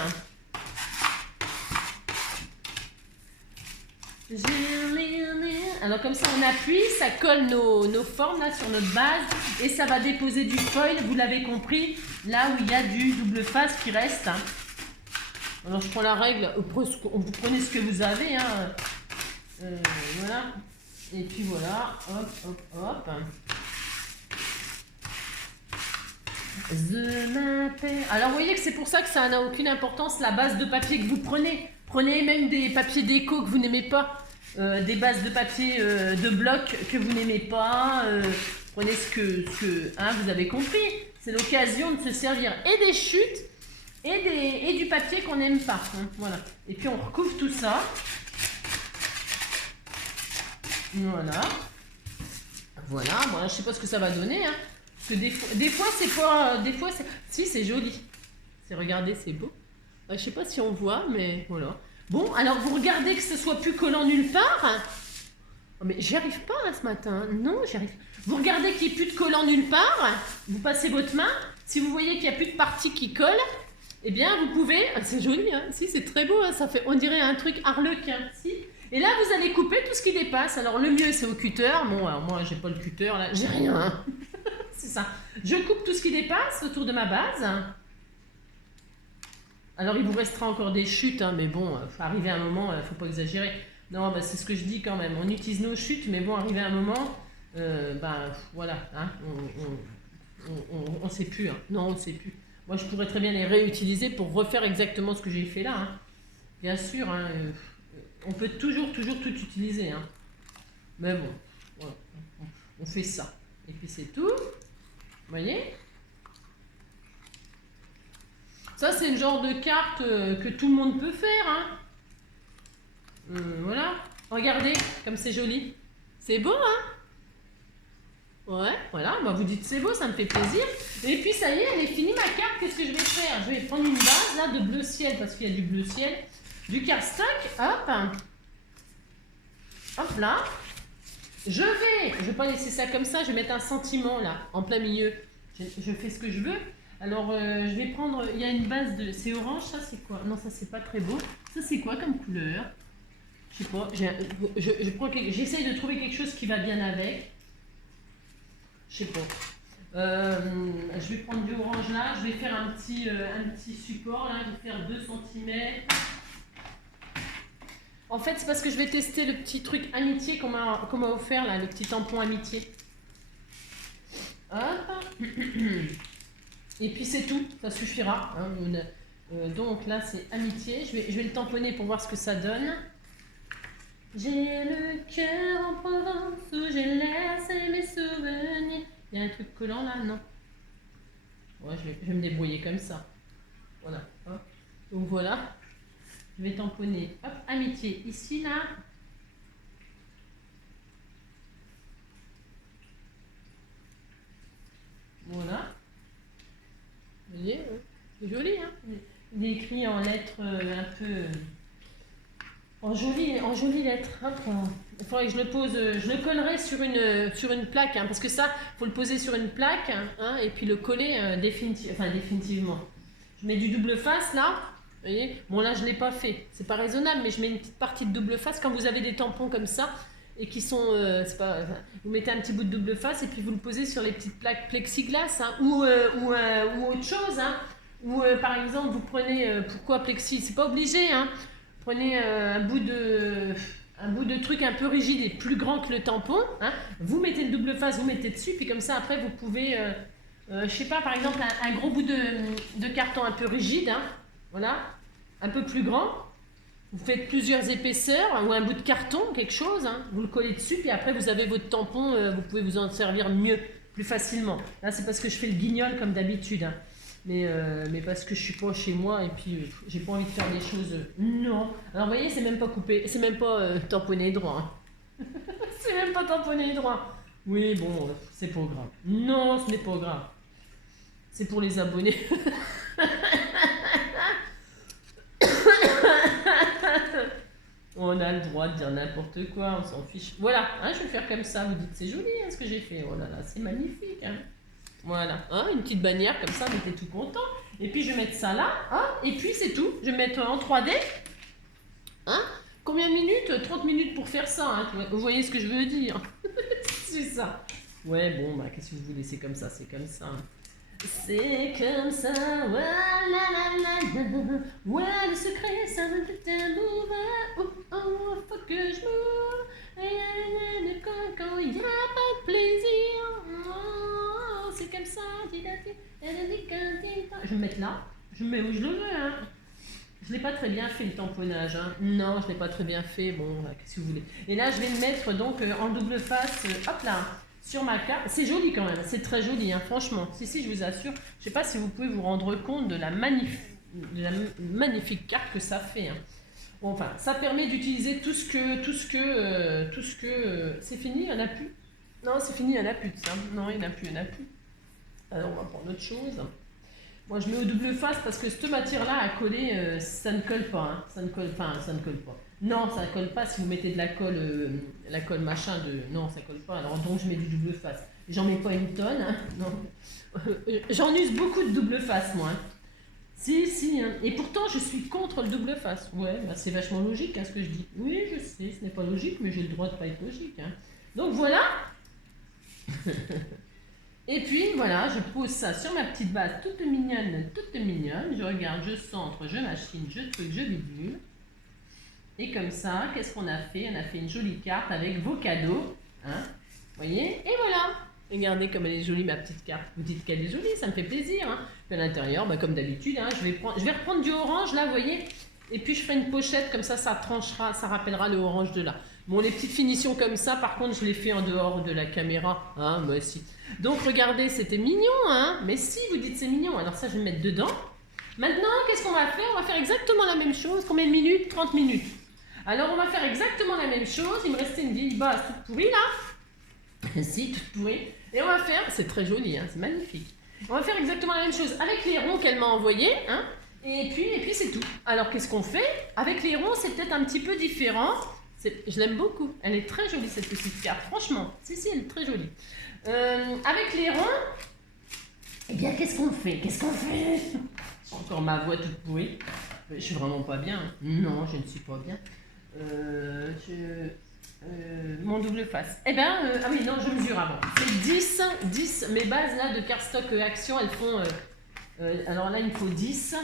Alors comme ça on appuie, ça colle nos formes là sur notre base et ça va déposer du foil, vous l'avez compris, là où il y a du double face qui reste. Hein. Alors je prends la règle, vous prenez ce que vous avez, hein. Voilà. Et puis voilà, hop, hop, hop. The m'appelle. Alors vous voyez que c'est pour ça que ça n'a aucune importance la base de papier que vous prenez. Prenez même des papiers déco que vous n'aimez pas, des bases de papier de bloc que vous n'aimez pas. Prenez ce que hein, vous avez compris. C'est l'occasion de se servir et des chutes et du papier qu'on n'aime pas. Hein, voilà. Et puis on recouvre tout ça. Voilà. Voilà. Bon, je sais pas ce que ça va donner. Hein. Parce que des fois c'est pas. Des fois c'est. Si, c'est joli. Regardez, c'est beau. Je sais pas si on voit, mais voilà. Bon, alors vous regardez que ce soit plus collant nulle part. Oh, mais j'y arrive pas hein, ce matin. Non, j'y arrive. Vous regardez qu'il n'y ait plus de collant nulle part. Vous passez votre main. Si vous voyez qu'il n'y a plus de partie qui colle, eh bien vous pouvez. Ah, c'est joli, hein. Si, c'est très beau. Hein. Ça fait, on dirait un truc harlequin. Si. Et là, vous allez couper tout ce qui dépasse. Alors le mieux, c'est au cutter. Bon, alors moi, j'ai pas le cutter là. J'ai rien. Hein. C'est ça. Je coupe tout ce qui dépasse autour de ma base. Alors, il vous restera encore des chutes, hein, mais bon, faut arriver à un moment, faut pas exagérer. Non, bah, c'est ce que je dis quand même. On utilise nos chutes, mais bon, arrivé à un moment, voilà, hein, on sait plus. Hein. Non, on sait plus. Moi, je pourrais très bien les réutiliser pour refaire exactement ce que j'ai fait là. Hein. Bien sûr, hein, on peut toujours tout utiliser. Hein. Mais bon, voilà, on fait ça. Et puis c'est tout. Vous voyez ? Ça, c'est le genre de carte que tout le monde peut faire. Hein. Voilà. Regardez, comme c'est joli. C'est beau, hein? Ouais, voilà. Bah, vous dites c'est beau, ça me fait plaisir. Et puis, ça y est, elle est finie ma carte. Qu'est-ce que je vais faire? Je vais prendre une base, là, de bleu ciel, parce qu'il y a du bleu ciel. Du cardstock. Hop. Hop là. Je vais pas laisser ça comme ça. Je vais mettre un sentiment, là, en plein milieu. Je fais ce que je veux. Alors, je vais prendre, il y a une base de, c'est orange, ça c'est quoi? Non, ça c'est pas très beau. Ça c'est quoi comme couleur? Je sais pas, j'essaye de trouver quelque chose qui va bien avec. Je sais pas. Je vais prendre du orange là, je vais faire un petit support là, je vais faire 2 cm. En fait, c'est parce que je vais tester le petit truc amitié qu'on m'a offert là, le petit tampon amitié. Hop. Et puis c'est tout, ça suffira. Hein. Donc là c'est amitié. Je vais le tamponner pour voir ce que ça donne. J'ai le cœur en Provence où j'ai laissé mes souvenirs. Il y a un truc collant là, non? Ouais, je vais me débrouiller comme ça. Voilà. Hop. Donc voilà. Je vais tamponner. Hop, amitié ici là. Voilà. Vous voyez, c'est joli, hein? Il est écrit en lettres un peu... en jolies lettres. Hop. Il faudrait que je le pose, je le collerai sur une plaque, hein, parce que ça, il faut le poser sur une plaque, hein, et puis le coller définitivement. Je mets du double face, là. Vous voyez? Bon, là, je ne l'ai pas fait. C'est pas raisonnable, mais je mets une petite partie de double face. Quand vous avez des tampons comme ça, et qui sont, vous mettez un petit bout de double face et puis vous le posez sur les petites plaques plexiglas, hein, ou autre chose, hein, ou par exemple vous prenez, pourquoi plexi, c'est pas obligé, hein, prenez un bout de truc un peu rigide et plus grand que le tampon, hein, vous mettez le double face, vous mettez dessus, puis comme ça après vous pouvez, je sais pas, par exemple un gros bout de carton un peu rigide, hein, voilà, un peu plus grand. Vous faites plusieurs épaisseurs ou un bout de carton, quelque chose, hein, vous le collez dessus, puis après vous avez votre tampon, vous pouvez vous en servir mieux, plus facilement. Là c'est parce que je fais le guignol comme d'habitude, hein. Mais parce que je suis pas chez moi et puis j'ai pas envie de faire des choses... Non. Alors vous voyez, c'est même pas coupé, c'est même pas tamponné droit. Hein. C'est même pas tamponné droit. Oui, bon, c'est pas grave. Non, ce n'est pas grave. C'est pour les abonnés. On a le droit de dire n'importe quoi, on s'en fiche. Voilà, hein, je vais faire comme ça. Vous dites c'est joli hein, ce que j'ai fait. Oh là là, c'est magnifique. Hein. Voilà, hein, une petite bannière comme ça, vous êtes tout content. Et puis je vais mettre ça là, hein, et puis c'est tout. Je vais mettre en 3D. Hein. Combien de minutes? 30 minutes pour faire ça. Hein. Vous voyez ce que je veux dire? C'est ça. Ouais, bon, bah, qu'est-ce que vous voulez? C'est comme ça, c'est comme ça. Hein. C'est comme ça, ouais, la la la la. Ouais, le secret, ça me fait un mouvement. Oh, oh, faut que je m'ouvre. Quand il n'y a pas de plaisir. Oh, c'est comme ça, je vais me mettre là. Je me mets où je le veux, hein. Je l'ai pas très bien fait le tamponnage, hein. Non, je l'ai pas très bien fait. Bon, qu'est-ce que vous voulez. Et là, je vais le mettre donc en double face. Hop là. Sur ma carte, c'est joli quand même, c'est très joli, hein, franchement. Si, je vous assure, je sais pas si vous pouvez vous rendre compte de la magnifique carte que ça fait. Hein. Bon, enfin, ça permet d'utiliser tout ce que, c'est fini, il n'y en a plus. Non, c'est fini, il n'y en a plus de ça. Non, il n'y en a plus, il n'y en a plus. Alors, on va prendre autre chose. Moi, je mets au double face parce que cette matière-là à coller, ça ne colle pas. Hein. Ça ne colle pas, ça ne colle pas. Non, ça ne colle pas si vous mettez de la colle machin de. Non, ça ne colle pas. Alors donc, je mets du double face. J'en mets pas une tonne. Hein. Non. J'en use beaucoup de double face, moi. Hein. Si. Hein. Et pourtant, je suis contre le double face. Ouais, bah, c'est vachement logique, hein, ce que je dis. Oui, je sais, ce n'est pas logique, mais j'ai le droit de pas être logique. Hein. Donc voilà. Et puis voilà, je pose ça sur ma petite base toute mignonne. Je regarde, je centre, je machine, je truc, je bidule. Et comme ça, qu'est-ce qu'on a fait? On a fait une jolie carte avec vos cadeaux. Hein, voyez? Et voilà. Regardez comme elle est jolie ma petite carte. Vous dites qu'elle est jolie, ça me fait plaisir. Hein. Puis à l'intérieur, bah, comme d'habitude, hein, je vais reprendre du orange là, vous voyez? Et puis je ferai une pochette, comme ça tranchera, ça rappellera le orange de là. Bon, les petites finitions comme ça, par contre, je les fais en dehors de la caméra. Hein, moi aussi. Donc, regardez, c'était mignon, hein. Mais si, vous dites c'est mignon, alors ça, je vais mettre dedans. Maintenant, qu'est-ce qu'on va faire? On va faire exactement la même chose. Combien de minutes? 30 minutes. Alors, on va faire exactement la même chose. Il me restait une vieille base toute pourrie, là. Si, toute pourrie. Et on va faire... C'est très joli, hein. C'est magnifique. On va faire exactement la même chose avec les ronds qu'elle m'a envoyés, hein. Et puis c'est tout. Alors, qu'est-ce qu'on fait? Avec les ronds, c'est peut-être un petit peu différent. Je l'aime beaucoup. Elle est très jolie, cette petite carte. Franchement. Si, elle est très jolie. Avec les ronds, eh bien, qu'est-ce qu'on fait? Encore ma voix toute pourrie. Je suis vraiment pas bien. Hein. Non, je ne suis pas bien. Mon double face. Eh bien, ah oui, non, je mesure avant. C'est 10. Mes bases là de cardstock action, elles font... alors là, il me faut 10.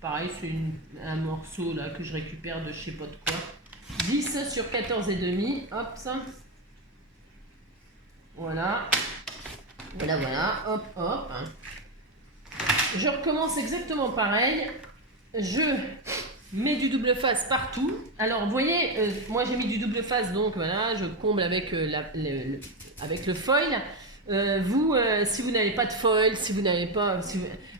Pareil, c'est un morceau là que je récupère de je sais pas de quoi. 10 sur 14,5. Hop, ça. Voilà. Hop. Hein. Je recommence exactement pareil. Je mets du double face partout. Alors, vous voyez, moi j'ai mis du double face, donc voilà, je comble avec, avec le foil. Vous, si vous n'avez pas de foil, si vous n'avez pas...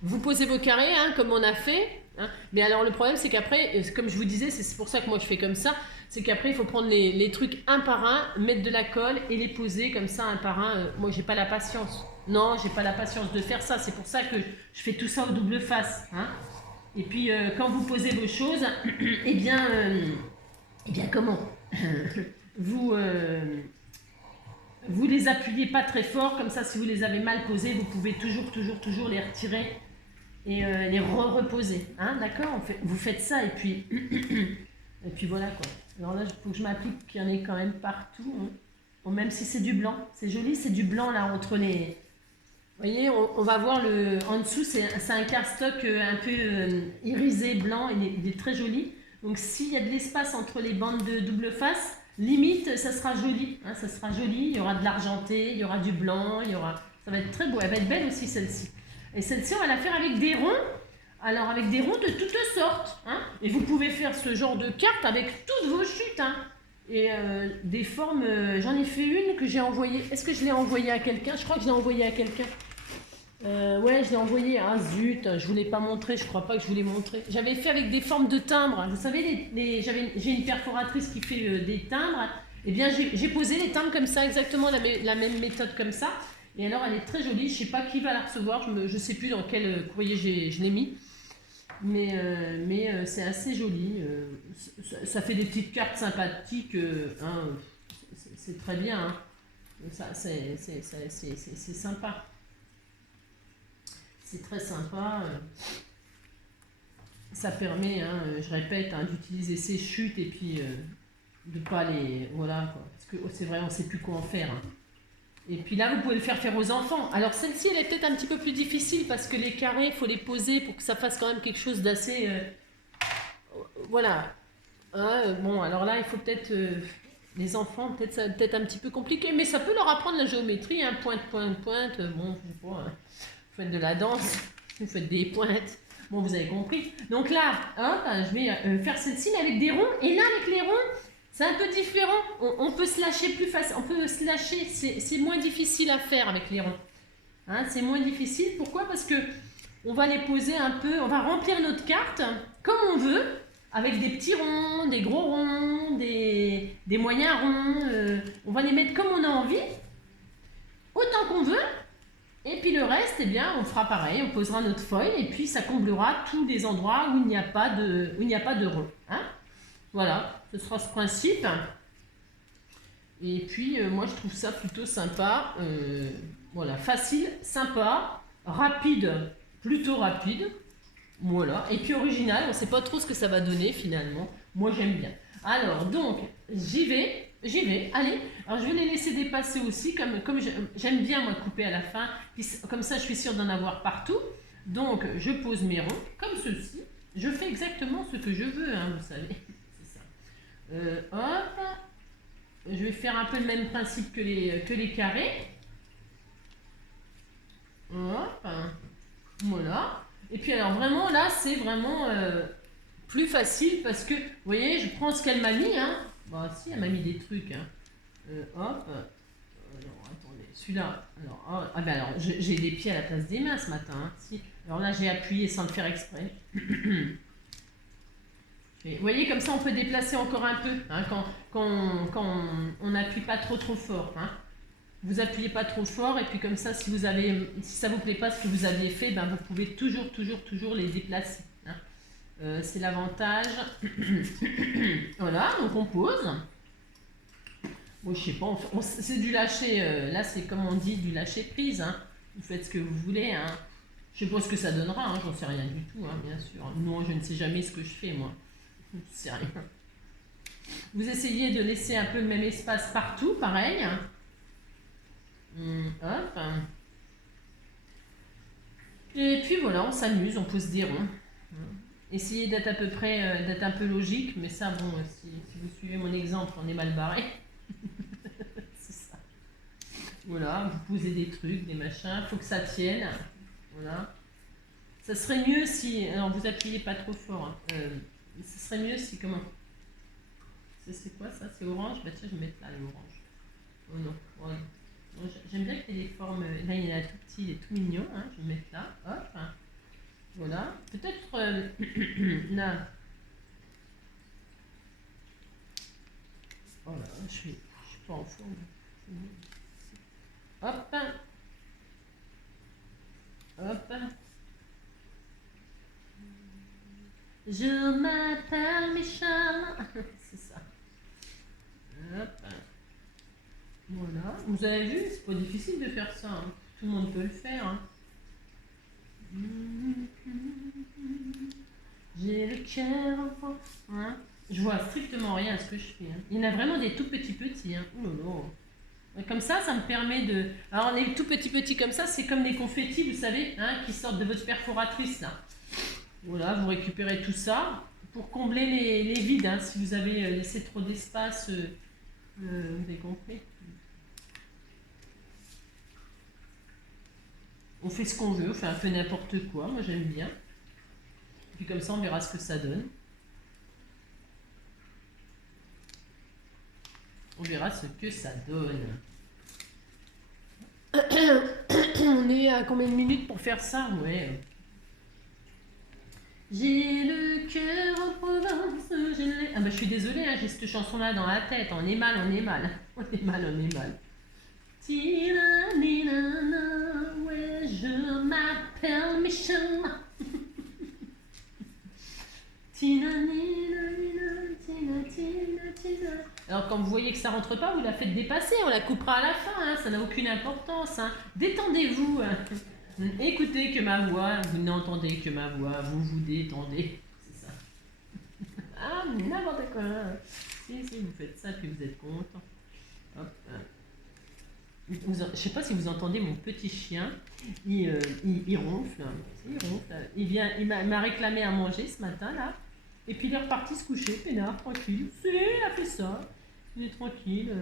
vous posez vos carrés, hein, comme on a fait. Hein. Mais alors, le problème, c'est qu'après, comme je vous disais, c'est pour ça que moi je fais comme ça, c'est qu'après, il faut prendre les trucs un par un, mettre de la colle et les poser comme ça, un par un. Moi, j'ai pas la patience. Non, j'ai pas la patience de faire ça. C'est pour ça que je fais tout ça au double face. Hein. Et puis, quand vous posez vos choses, eh bien comment vous les appuyez pas très fort, comme ça, si vous les avez mal posées, vous pouvez toujours les retirer et les reposer. Hein, d'accord? Vous faites ça et puis voilà quoi. Alors là, il faut que je m'applique qu'il y en ait quand même partout. Hein. Bon, même si c'est du blanc. C'est joli, c'est du blanc là entre les... Vous voyez, on va voir en dessous, c'est un cardstock un peu irisé, blanc, il est très joli. Donc s'il y a de l'espace entre les bandes de double face, limite, ça sera joli. Hein, ça sera joli, il y aura de l'argenté, il y aura du blanc, ça va être très beau. Elle va être belle aussi celle-ci. Et celle-ci, on va la faire avec des ronds. Alors avec des ronds de toutes sortes. Hein. Et vous pouvez faire ce genre de carte avec toutes vos chutes. Hein. Et des formes, j'en ai fait une que j'ai envoyée. Est-ce que je l'ai envoyée à quelqu'un? Je crois que je l'ai envoyée à quelqu'un. Ouais, je l'ai envoyée. Ah zut, je ne vous l'ai pas montré, je crois pas que je vous l'ai montré. J'avais fait avec des formes de timbres. Vous savez, j'ai une perforatrice qui fait des timbres. Eh bien, j'ai posé les timbres comme ça, exactement la même méthode comme ça. Et alors, elle est très jolie. Je ne sais pas qui va la recevoir. Je ne sais plus dans quel courrier je l'ai mis. Mais c'est assez joli. Ça fait des petites cartes sympathiques. Hein, c'est très bien. Hein. C'est sympa. C'est très sympa. Ça permet, hein, je répète, hein, d'utiliser ces chutes et puis de pas les... Voilà, quoi. Parce que c'est vrai, on ne sait plus quoi en faire. Hein. Et puis là, vous pouvez le faire aux enfants. Alors celle-ci, elle est peut-être un petit peu plus difficile parce que les carrés, il faut les poser pour que ça fasse quand même quelque chose d'assez... voilà. Hein, bon, alors là, il faut peut-être... les enfants, peut-être ça peut-être un petit peu compliqué, mais ça peut leur apprendre la géométrie, hein, pointe, pointe, pointe. Bon, vous faites de la danse, vous faites des pointes. Bon, vous avez compris. Donc là, hop, je vais faire celle-ci avec des ronds. Et là, avec les ronds, c'est un peu différent. On peut se lâcher plus facile. On peut se lâcher. C'est moins difficile à faire avec les ronds. Hein, c'est moins difficile. Pourquoi? Parce que on va les poser un peu. On va remplir notre carte comme on veut, avec des petits ronds, des gros ronds, des moyens ronds. On va les mettre comme on a envie, autant qu'on veut. Et puis le reste, eh bien, on fera pareil, on posera notre feuille et puis ça comblera tous les endroits où il n'y a pas de rond. Hein, voilà, ce sera ce principe. Et puis, moi, je trouve ça plutôt sympa. Voilà, facile, sympa, rapide, plutôt rapide. Voilà, et puis original, on ne sait pas trop ce que ça va donner finalement. Moi, j'aime bien. Alors, donc, j'y vais, allez. Alors, je vais les laisser dépasser aussi, comme j'aime bien, moi, couper à la fin. Comme ça, je suis sûre d'en avoir partout. Donc, je pose mes ronds, comme ceci. Je fais exactement ce que je veux, hein, vous savez. C'est ça. Hop. Je vais faire un peu le même principe que les carrés. Hop. Voilà. Et puis, alors, vraiment, là, c'est vraiment... plus facile parce que, vous voyez, je prends ce qu'elle m'a mis, hein. Bah si, elle m'a mis des trucs, hein. Hop. Alors, attendez, celui-là. Alors, ah ben alors, j'ai des pieds à la place des mains ce matin, hein. Si. Alors là, j'ai appuyé sans le faire exprès. Et vous voyez, comme ça, on peut déplacer encore un peu, hein, quand on n'appuie pas trop fort, hein. Vous appuyez pas trop fort et puis comme ça, si ça vous plaît pas ce que vous avez fait, ben vous pouvez toujours les déplacer. C'est l'avantage. Voilà, donc on pose. Bon, je sais pas, c'est du lâcher. Là, c'est comme on dit, du lâcher prise. Hein. Vous faites ce que vous voulez. Hein. Je sais pas ce que ça donnera. Hein. J'en sais rien du tout, hein, bien sûr. Non, je ne sais jamais ce que je fais, moi. Je ne sais rien. Vous essayez de laisser un peu le même espace partout, pareil. Hop. Et puis voilà, on s'amuse, on pose des ronds. Essayez d'être à peu près, d'être un peu logique, mais ça, bon, si vous suivez mon exemple, on est mal barré. C'est ça. Voilà, vous posez des trucs, des machins, faut que ça tienne. Voilà. Ça serait mieux si, alors vous appuyez pas trop fort. Hein. Ça serait mieux si, comment? C'est quoi ça? C'est orange? Bah tiens, je vais mettre là l'orange. Oh non, voilà. J'aime bien qu'il y ait des formes. Là, il y en a tout petit, il est tout mignon. Hein. Je vais mettre là. Hop. Voilà. Peut-être là. Voilà, je suis pas en forme. Hop. Hop. Je m'appelle Michel. C'est ça. Hop. Voilà. Vous avez vu, c'est pas difficile de faire ça. Hein. Tout le monde peut le faire. Hein. J'ai le cœur enfant. Hein. Je vois strictement rien à ce que je fais. Hein. Il y en a vraiment des tout petits. Hein. Ouh là là. Comme ça me permet de... Alors les tout petits comme ça, c'est comme des confettis, vous savez, hein, qui sortent de votre perforatrice là. Voilà, vous récupérez tout ça pour combler les vides, hein, si vous avez laissé trop d'espace. Vous avez compris. On fait ce qu'on veut, on fait un peu n'importe quoi, moi j'aime bien. Et puis comme ça, on verra ce que ça donne. On verra ce que ça donne. On est à combien de minutes pour faire ça? Ouais. J'ai le cœur en Provence, Ah bah je suis désolée, hein, j'ai cette chanson-là dans la tête. On est mal. On est mal. Tina, nina, ouais, je m'appelle Michel. Tina. Alors quand vous voyez que ça rentre pas, vous la faites dépasser, on la coupera à la fin, hein, ça n'a aucune importance. Hein. Détendez-vous. Hein. Écoutez que ma voix, vous n'entendez que ma voix, vous vous détendez. C'est ça. Ah, n'importe quoi. Si, vous faites ça, puis vous êtes content. Hop. Je sais pas si vous entendez mon petit chien, il ronfle, il ronfle. Il m'a réclamé à manger ce matin là, et puis il est reparti se coucher, peinard, tranquille. Il a fait ça, il est tranquille.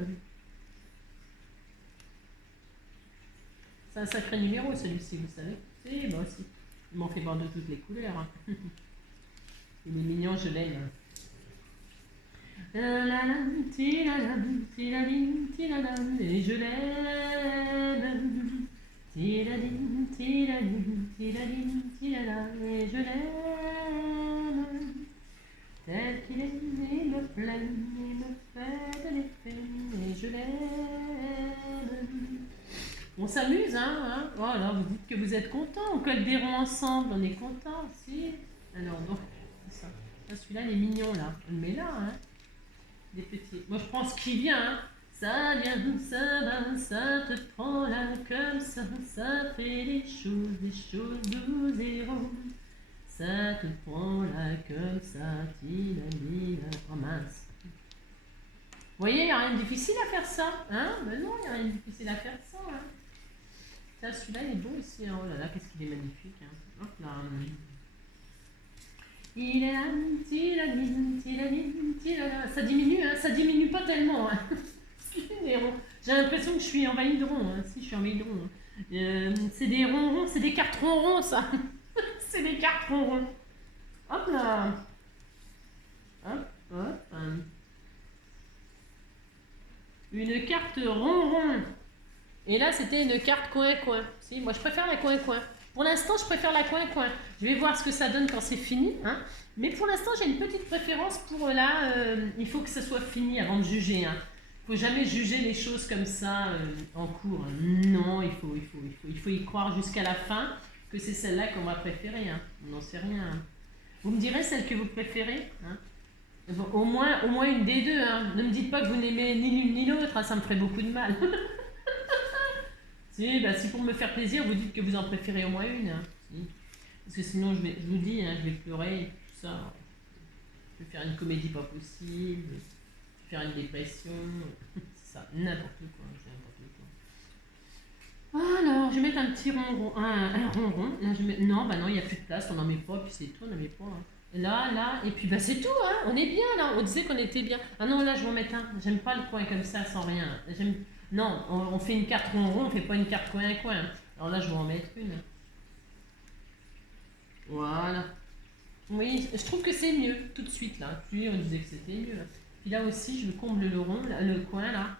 C'est un sacré numéro celui-ci, vous savez. Si, moi aussi. Il m'en fait voir de toutes les couleurs. Hein. Il est mignon, je l'aime. Et je l'aime. Et je l'aime. Tel qu'il est, il me plaît, il me fait de l'effet. Et je l'aime. On s'amuse, hein. Voilà, vous dites que vous êtes contents. On colle des ronds ensemble, on est contents, si. Alors, donc, c'est ça. Celui-là, il est mignon, là. On le met là, hein. Des petits. Moi, je prends ce qui vient, hein. Ça vient, ça va, ça te prend là comme ça fait des choses douces et rondes. Ça te prend là comme ça, tila, oh mince. Vous voyez, il n'y a rien de difficile à faire ça, hein. Ben non, il n'y a rien de difficile à faire ça, hein. Ça, celui-là, il est beau aussi, hein. Oh là là, qu'est-ce qu'il est magnifique, hein. Hop là. Il est là, ça diminue, hein, ça diminue pas tellement. Hein. J'ai l'impression que je suis envahie de ronds. Hein. Si, je suis envahie de ronds. Hein. C'est des ronds, c'est des cartes ronds, ça. C'est des cartes ronds. Hop là. Hop, hop. Une carte rond. Et là, c'était une carte coin-coin. Si, moi, je préfère la coin-coin. Pour l'instant, je préfère la coin-coin. Je vais voir ce que ça donne quand c'est fini. Hein. Mais pour l'instant, j'ai une petite préférence pour là. Il faut que ça soit fini avant de juger. Hein. Il ne faut jamais juger les choses comme ça en cours. Non, il faut y croire jusqu'à la fin que c'est celle-là qu'on va préférer. Hein. On n'en sait rien. Hein. Vous me direz celle que vous préférez. Hein. Bon, au moins une des deux. Hein. Ne me dites pas que vous n'aimez ni l'une ni l'autre. Hein. Ça me ferait beaucoup de mal. Si, bah, si pour me faire plaisir, vous dites que vous en préférez au moins une. Hein. Si. Parce que sinon, je vous dis, hein, je vais pleurer, tout ça. Je vais faire une comédie pas possible. Je vais faire une dépression. C'est ça, n'importe quoi. Alors, je vais mettre un petit ronron. Un ronron. Là, non, bah non, il n'y a plus de place, on n'en met pas, puis c'est tout, on n'en met pas. Hein. Là, et puis bah c'est tout, hein. On est bien là. On disait qu'on était bien. Ah non, là, je vais en mettre un. J'aime pas le coin comme ça, sans rien. Non, on fait une carte ronron, on fait pas une carte coin-coin. Alors là, je vais en mettre une. Voilà. Oui, je trouve que c'est mieux, tout de suite, là. Puis on disait que c'était mieux. Puis là aussi, je comble le rond, là, le coin, là.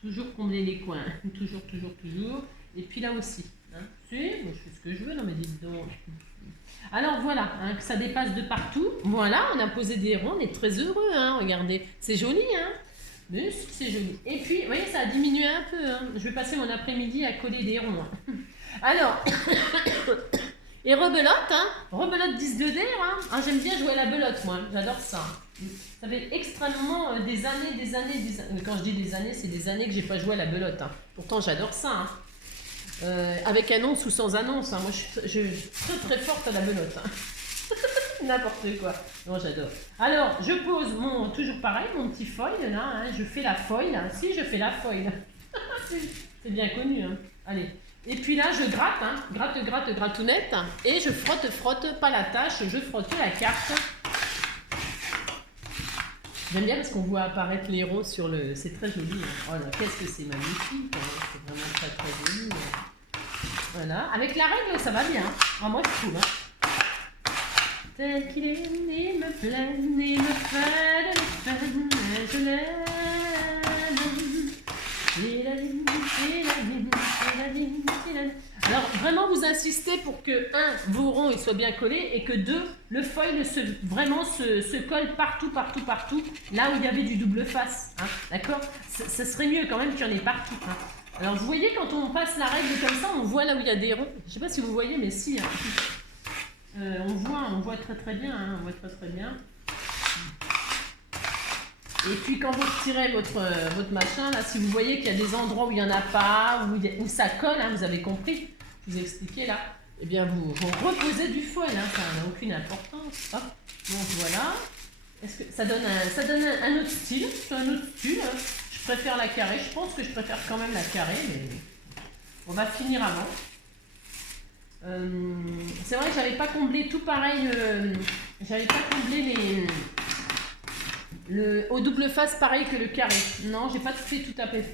Toujours combler les coins. Toujours. Et puis là aussi. Hein. Si, moi, je fais ce que je veux, non mais dites donc. Alors voilà, hein, que ça dépasse de partout. Voilà, on a posé des ronds, on est très heureux, hein, regardez. C'est joli, hein. Mais c'est joli. Et puis, vous voyez, ça a diminué un peu. Hein. Je vais passer mon après-midi à coller des ronds. Hein. Alors, et rebelote, hein. Rebelote 10 de der. Hein. Ah, j'aime bien jouer à la belote, moi. J'adore ça. Ça fait extrêmement des années. Quand je dis des années, c'est des années que j'ai pas joué à la belote. Hein. Pourtant, j'adore ça. Hein. Avec annonce ou sans annonce. Hein. Moi, je suis très forte à la belote. Hein. N'importe quoi. Non, j'adore. Alors, je pose toujours pareil, mon petit foil là. Hein. Je fais la foil. Hein. Si, je fais la foil. C'est bien connu. Hein. Allez. Et puis là, je gratte. Hein. Gratounette. Et je frotte pas la tâche. Je frotte la carte. J'aime bien parce qu'on voit apparaître les ronds sur le... C'est très joli. Hein. Oh là, qu'est-ce que c'est magnifique. Hein. C'est vraiment très joli. Hein. Voilà. Avec la règle, ça va bien. Hein. Ah, moi, je trouve. Hein. Tel qu'il est, il me plaît, il me fait de l'effet, je l'aime. Alors, vraiment, vous insistez pour que, vos ronds ils soient bien collés et que 2, le foil se colle partout, là où il y avait du double face. Hein, d'accord ? Ça serait mieux quand même qu'il y en ait partout. Hein. Alors, vous voyez, quand on passe la règle comme ça, on voit là où il y a des ronds. Je ne sais pas si vous voyez, mais si. Hein. On voit très bien. Hein, on voit très bien. Et puis quand vous retirez votre machin, là, si vous voyez qu'il y a des endroits où il n'y en a pas, où ça colle, hein, vous avez compris, je vous ai expliqué là, eh bien vous reposez du foil, hein, ça n'a aucune importance. Hop, donc voilà. Est-ce que ça donne un autre style, hein. Je préfère la carrée. Je pense que je préfère quand même la carrée, mais on va finir avant. C'est vrai que j'avais pas comblé tout pareil. J'avais pas comblé au double face pareil que le carré. Non, j'ai pas fait tout à fait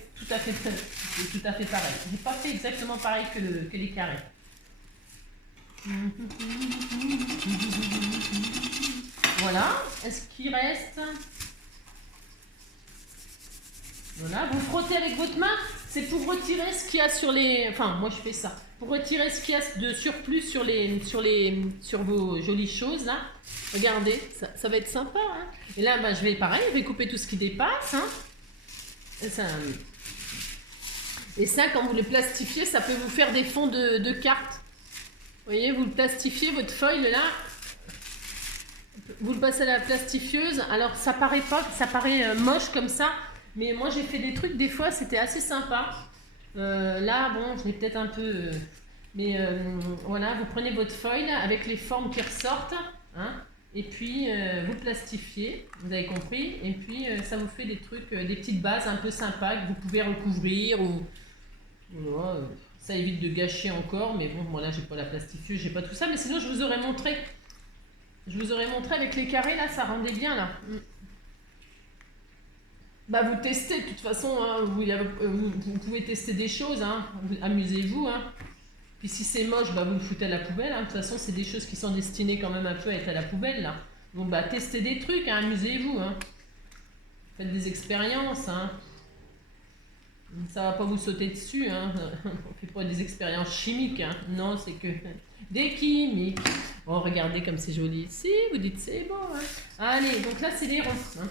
pareil. J'ai pas fait exactement pareil que les carrés. Voilà. Est-ce qu'il reste? Voilà. Vous frottez avec votre main. C'est pour retirer ce qu'il y a sur les. Enfin, moi je fais ça. Pour retirer ce qu'il y a de surplus sur vos jolies choses là. Regardez, ça va être sympa. Hein. Et là, bah, je vais couper tout ce qui dépasse. Hein. Et ça, quand vous le plastifiez, ça peut vous faire des fonds de cartes. Vous voyez, vous le plastifiez, votre feuille là. Vous le passez à la plastifieuse. Alors, ça paraît moche comme ça. Mais moi, j'ai fait des trucs, des fois, c'était assez sympa. Là, bon, je l'ai peut-être un peu... voilà, vous prenez votre feuille là, avec les formes qui ressortent. Hein, et puis, vous plastifiez, vous avez compris. Et puis, ça vous fait des trucs, des petites bases un peu sympas que vous pouvez recouvrir. Voilà, ça évite de gâcher encore. Mais bon, moi là, j'ai pas la plastifieuse, j'ai pas tout ça. Mais sinon, je vous aurais montré. Je vous aurais montré avec les carrés, là, ça rendait bien, là. Bah, vous testez, de toute façon, hein, vous pouvez tester des choses, hein, amusez-vous. Hein. Puis si c'est moche, bah, vous le foutez à la poubelle. Hein. De toute façon, c'est des choses qui sont destinées quand même un peu à être à la poubelle, là. Donc, bah, testez des trucs, hein, amusez-vous. Hein. Faites des expériences. Hein. Ça va pas vous sauter dessus. Hein. On fait pas des expériences chimiques. Hein. Non, c'est que des chimiques. Oh, regardez comme c'est joli. Si, vous dites c'est beau. Hein. Allez, donc là, c'est des ronds. Hein.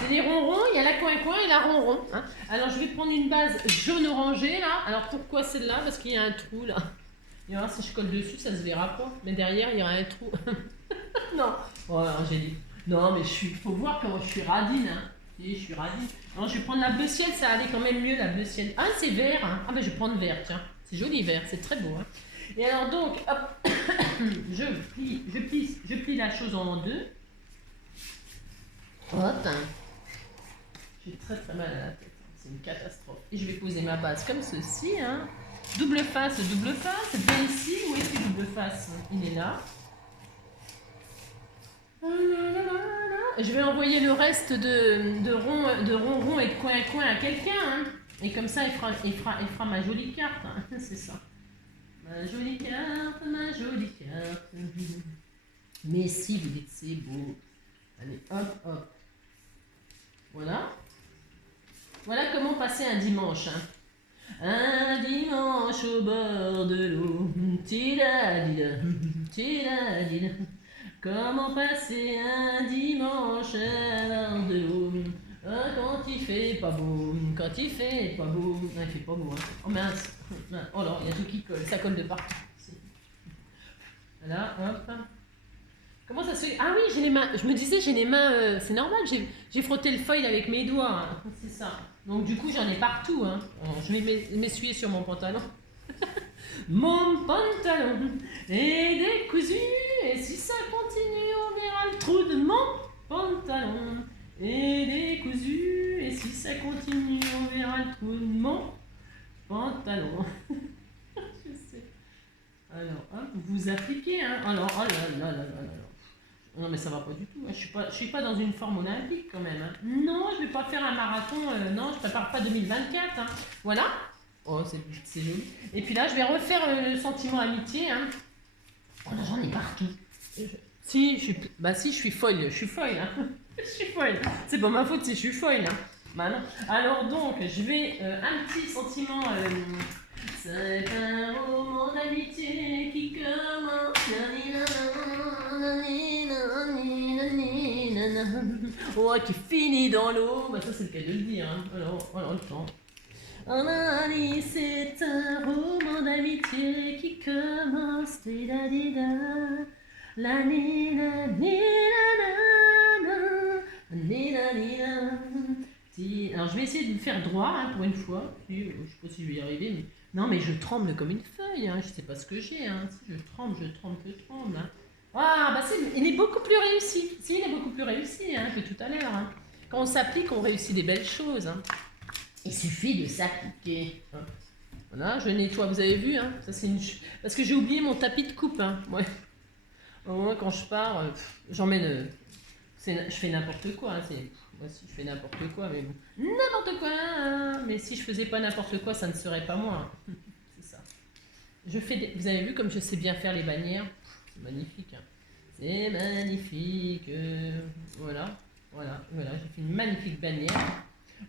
C'est des ronrons, il y a la coin-coin et la ronron. Hein. Alors je vais prendre une base jaune-orangé là. Alors pourquoi celle-là? Parce qu'il y a un trou là. Il va voir si je colle dessus, ça se verra pas. Mais derrière, il y aura un trou. Non. Oh, j'ai dit. Non, mais faut voir comment je suis radine. Hein. Et je suis radine. Alors je vais prendre la bleu ciel, ça allait quand même mieux la bleu ciel. Ah, c'est vert. Hein. Ah, ben je vais prendre vert, tiens. C'est joli vert, c'est très beau. Hein. Et alors donc, hop, je plie la chose en deux. Hop. J'ai très mal à la tête. C'est une catastrophe. Et je vais poser ma base comme ceci. Hein. Double face. Bien ici. Où est-ce que double face? Il est là. Je vais envoyer le reste de ronron et de coin-coin à quelqu'un. Hein. Et comme ça, il fera ma jolie carte. Hein. C'est ça. Ma jolie carte. Mais si, vous dites c'est beau. Allez, hop. Voilà. Voilà comment passer un dimanche. Hein. Un dimanche au bord de l'eau. Tidadida. Comment passer un dimanche à bord de l'eau. Quand il fait pas beau. Non, il fait pas beau. Hein. Oh mince. Oh là, il y a tout qui colle. Ça colle de partout. Voilà, hop. Comment ça se fait? Ah oui, j'ai les mains. Je me disais, j'ai les mains. C'est normal, j'ai frotté le foil avec mes doigts. Hein. C'est ça. Donc du coup, j'en ai partout. Hein. Alors, je vais m'essuyer sur mon pantalon. Mon pantalon est décousu. Et si ça continue, on verra le trou de mon pantalon est décousu. Et si ça continue, on verra le trou de mon pantalon. Je sais. Alors, hop, vous appliquez. Hein. Alors, oh là. Non mais ça va pas du tout, je suis pas dans une forme olympique quand même. Hein. Non, je vais pas faire un marathon, non, je prépare pas 2024. Hein. Voilà. Oh, c'est joli. Et puis là, je vais refaire le sentiment amitié. Hein. Oh là, j'en ai partout. Si, je suis folle. Hein. Je suis folle. C'est pas ma faute si je suis folle. Hein. Bah non. Alors donc, je vais un petit sentiment... c'est un roman d'amitié qui commence... Oh, qui finit dans l'eau. Bah ça c'est le cas de le dire. Hein. Alors le temps. C'est un roman d'amitié qui commence. Alors je vais essayer de le faire droit hein, pour une fois. Je sais pas si je vais y arriver, mais non mais je tremble comme une feuille. Hein. Je sais pas ce que j'ai. Hein. Si je tremble. Hein. Ah, bah il est beaucoup plus réussi. Si, il est beaucoup plus réussi hein, que tout à l'heure. Hein. Quand on s'applique, on réussit des belles choses. Hein. Il suffit de s'appliquer. Hein. Voilà, je nettoie, vous avez vu, hein, ça c'est parce que j'ai oublié mon tapis de coupe. Hein. Ouais. Au moins quand je pars, j'emmène. Je fais n'importe quoi. Hein, moi si je fais n'importe quoi, mais bon. N'importe quoi hein, mais si je faisais pas n'importe quoi, ça ne serait pas moi. Hein. C'est ça. Vous avez vu comme je sais bien faire les bannières. C'est magnifique. Hein. C'est magnifique. Voilà. J'ai fait une magnifique bannière.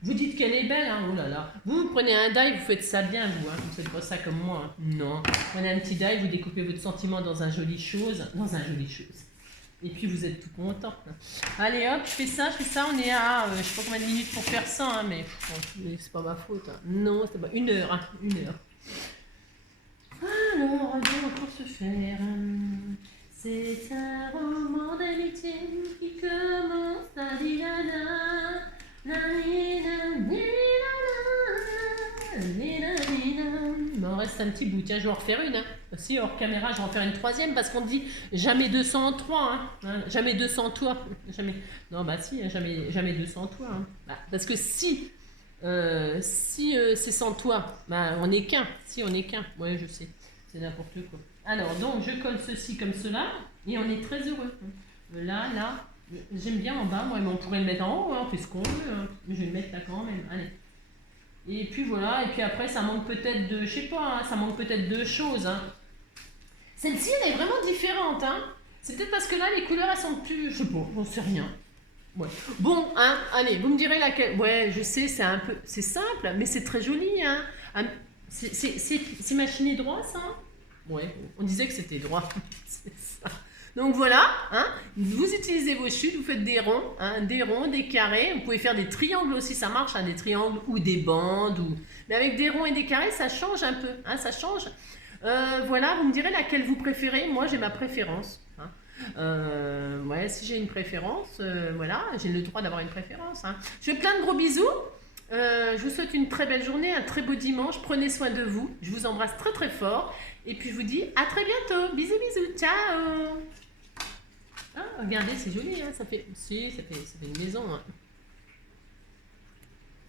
Vous dites qu'elle est belle, hein, oh là là. Vous prenez un die, vous faites ça bien, vous, hein, vous faites pas ça comme moi. Hein. Non. Prenez un petit die, vous découpez votre sentiment dans un joli chose. Et puis vous êtes tout content. Hein. Allez hop, je fais ça, on est à, je sais pas combien de minutes pour faire ça, hein, mais bon, c'est pas ma faute. Hein. Non, c'est pas 1 heure, hein, 1 heure. Alors, pour se faire, c'est un roman d'amitié qui commence à dire il m'en reste un petit bout. Tiens, je vais en refaire une. Hein. Si, hors caméra, je vais en faire une troisième parce qu'on dit jamais 203. Hein. Jamais 200 toi. Jamais... Non, bah si, jamais 200 toi. Hein. Bah, parce que si c'est sans toi, bah, on n'est qu'un. Si, on n'est qu'un. Ouais, je sais. C'est n'importe quoi. Alors, donc, je colle ceci comme cela et on est très heureux. Là. J'aime bien en bas, moi, mais on pourrait le mettre en haut, hein, on fait ce qu'on veut. Hein. Je vais le mettre là quand même. Allez. Et puis voilà, et puis après, ça manque peut-être de, je sais pas, hein, ça manque peut-être de choses. Hein. Celle-ci, elle est vraiment différente. Hein. C'est peut-être parce que là, les couleurs, elles sont plus, je sais pas, j'en sais rien. Ouais. Bon, hein, allez, vous me direz laquelle. Ouais, je sais, c'est simple, mais c'est très joli. Hein. C'est machiné droit, ça? Ouais, on disait que c'était droit. C'est ça. Donc voilà, hein, vous utilisez vos chutes, vous faites des ronds, hein, des carrés. Vous pouvez faire des triangles aussi, ça marche, hein, des triangles ou des bandes. Mais avec des ronds et des carrés, ça change un peu. Hein, ça change. Voilà, vous me direz laquelle vous préférez. Moi, j'ai ma préférence. Hein. Ouais, si j'ai une préférence, voilà, j'ai le droit d'avoir une préférence. Hein. Je fais plein de gros bisous. Je vous souhaite une très belle journée, un très beau dimanche. Prenez soin de vous. Je vous embrasse très très fort. Et puis je vous dis à très bientôt. Bisous, bisous. Ciao. Ah, regardez, c'est joli. Hein, ça fait une maison. Hein.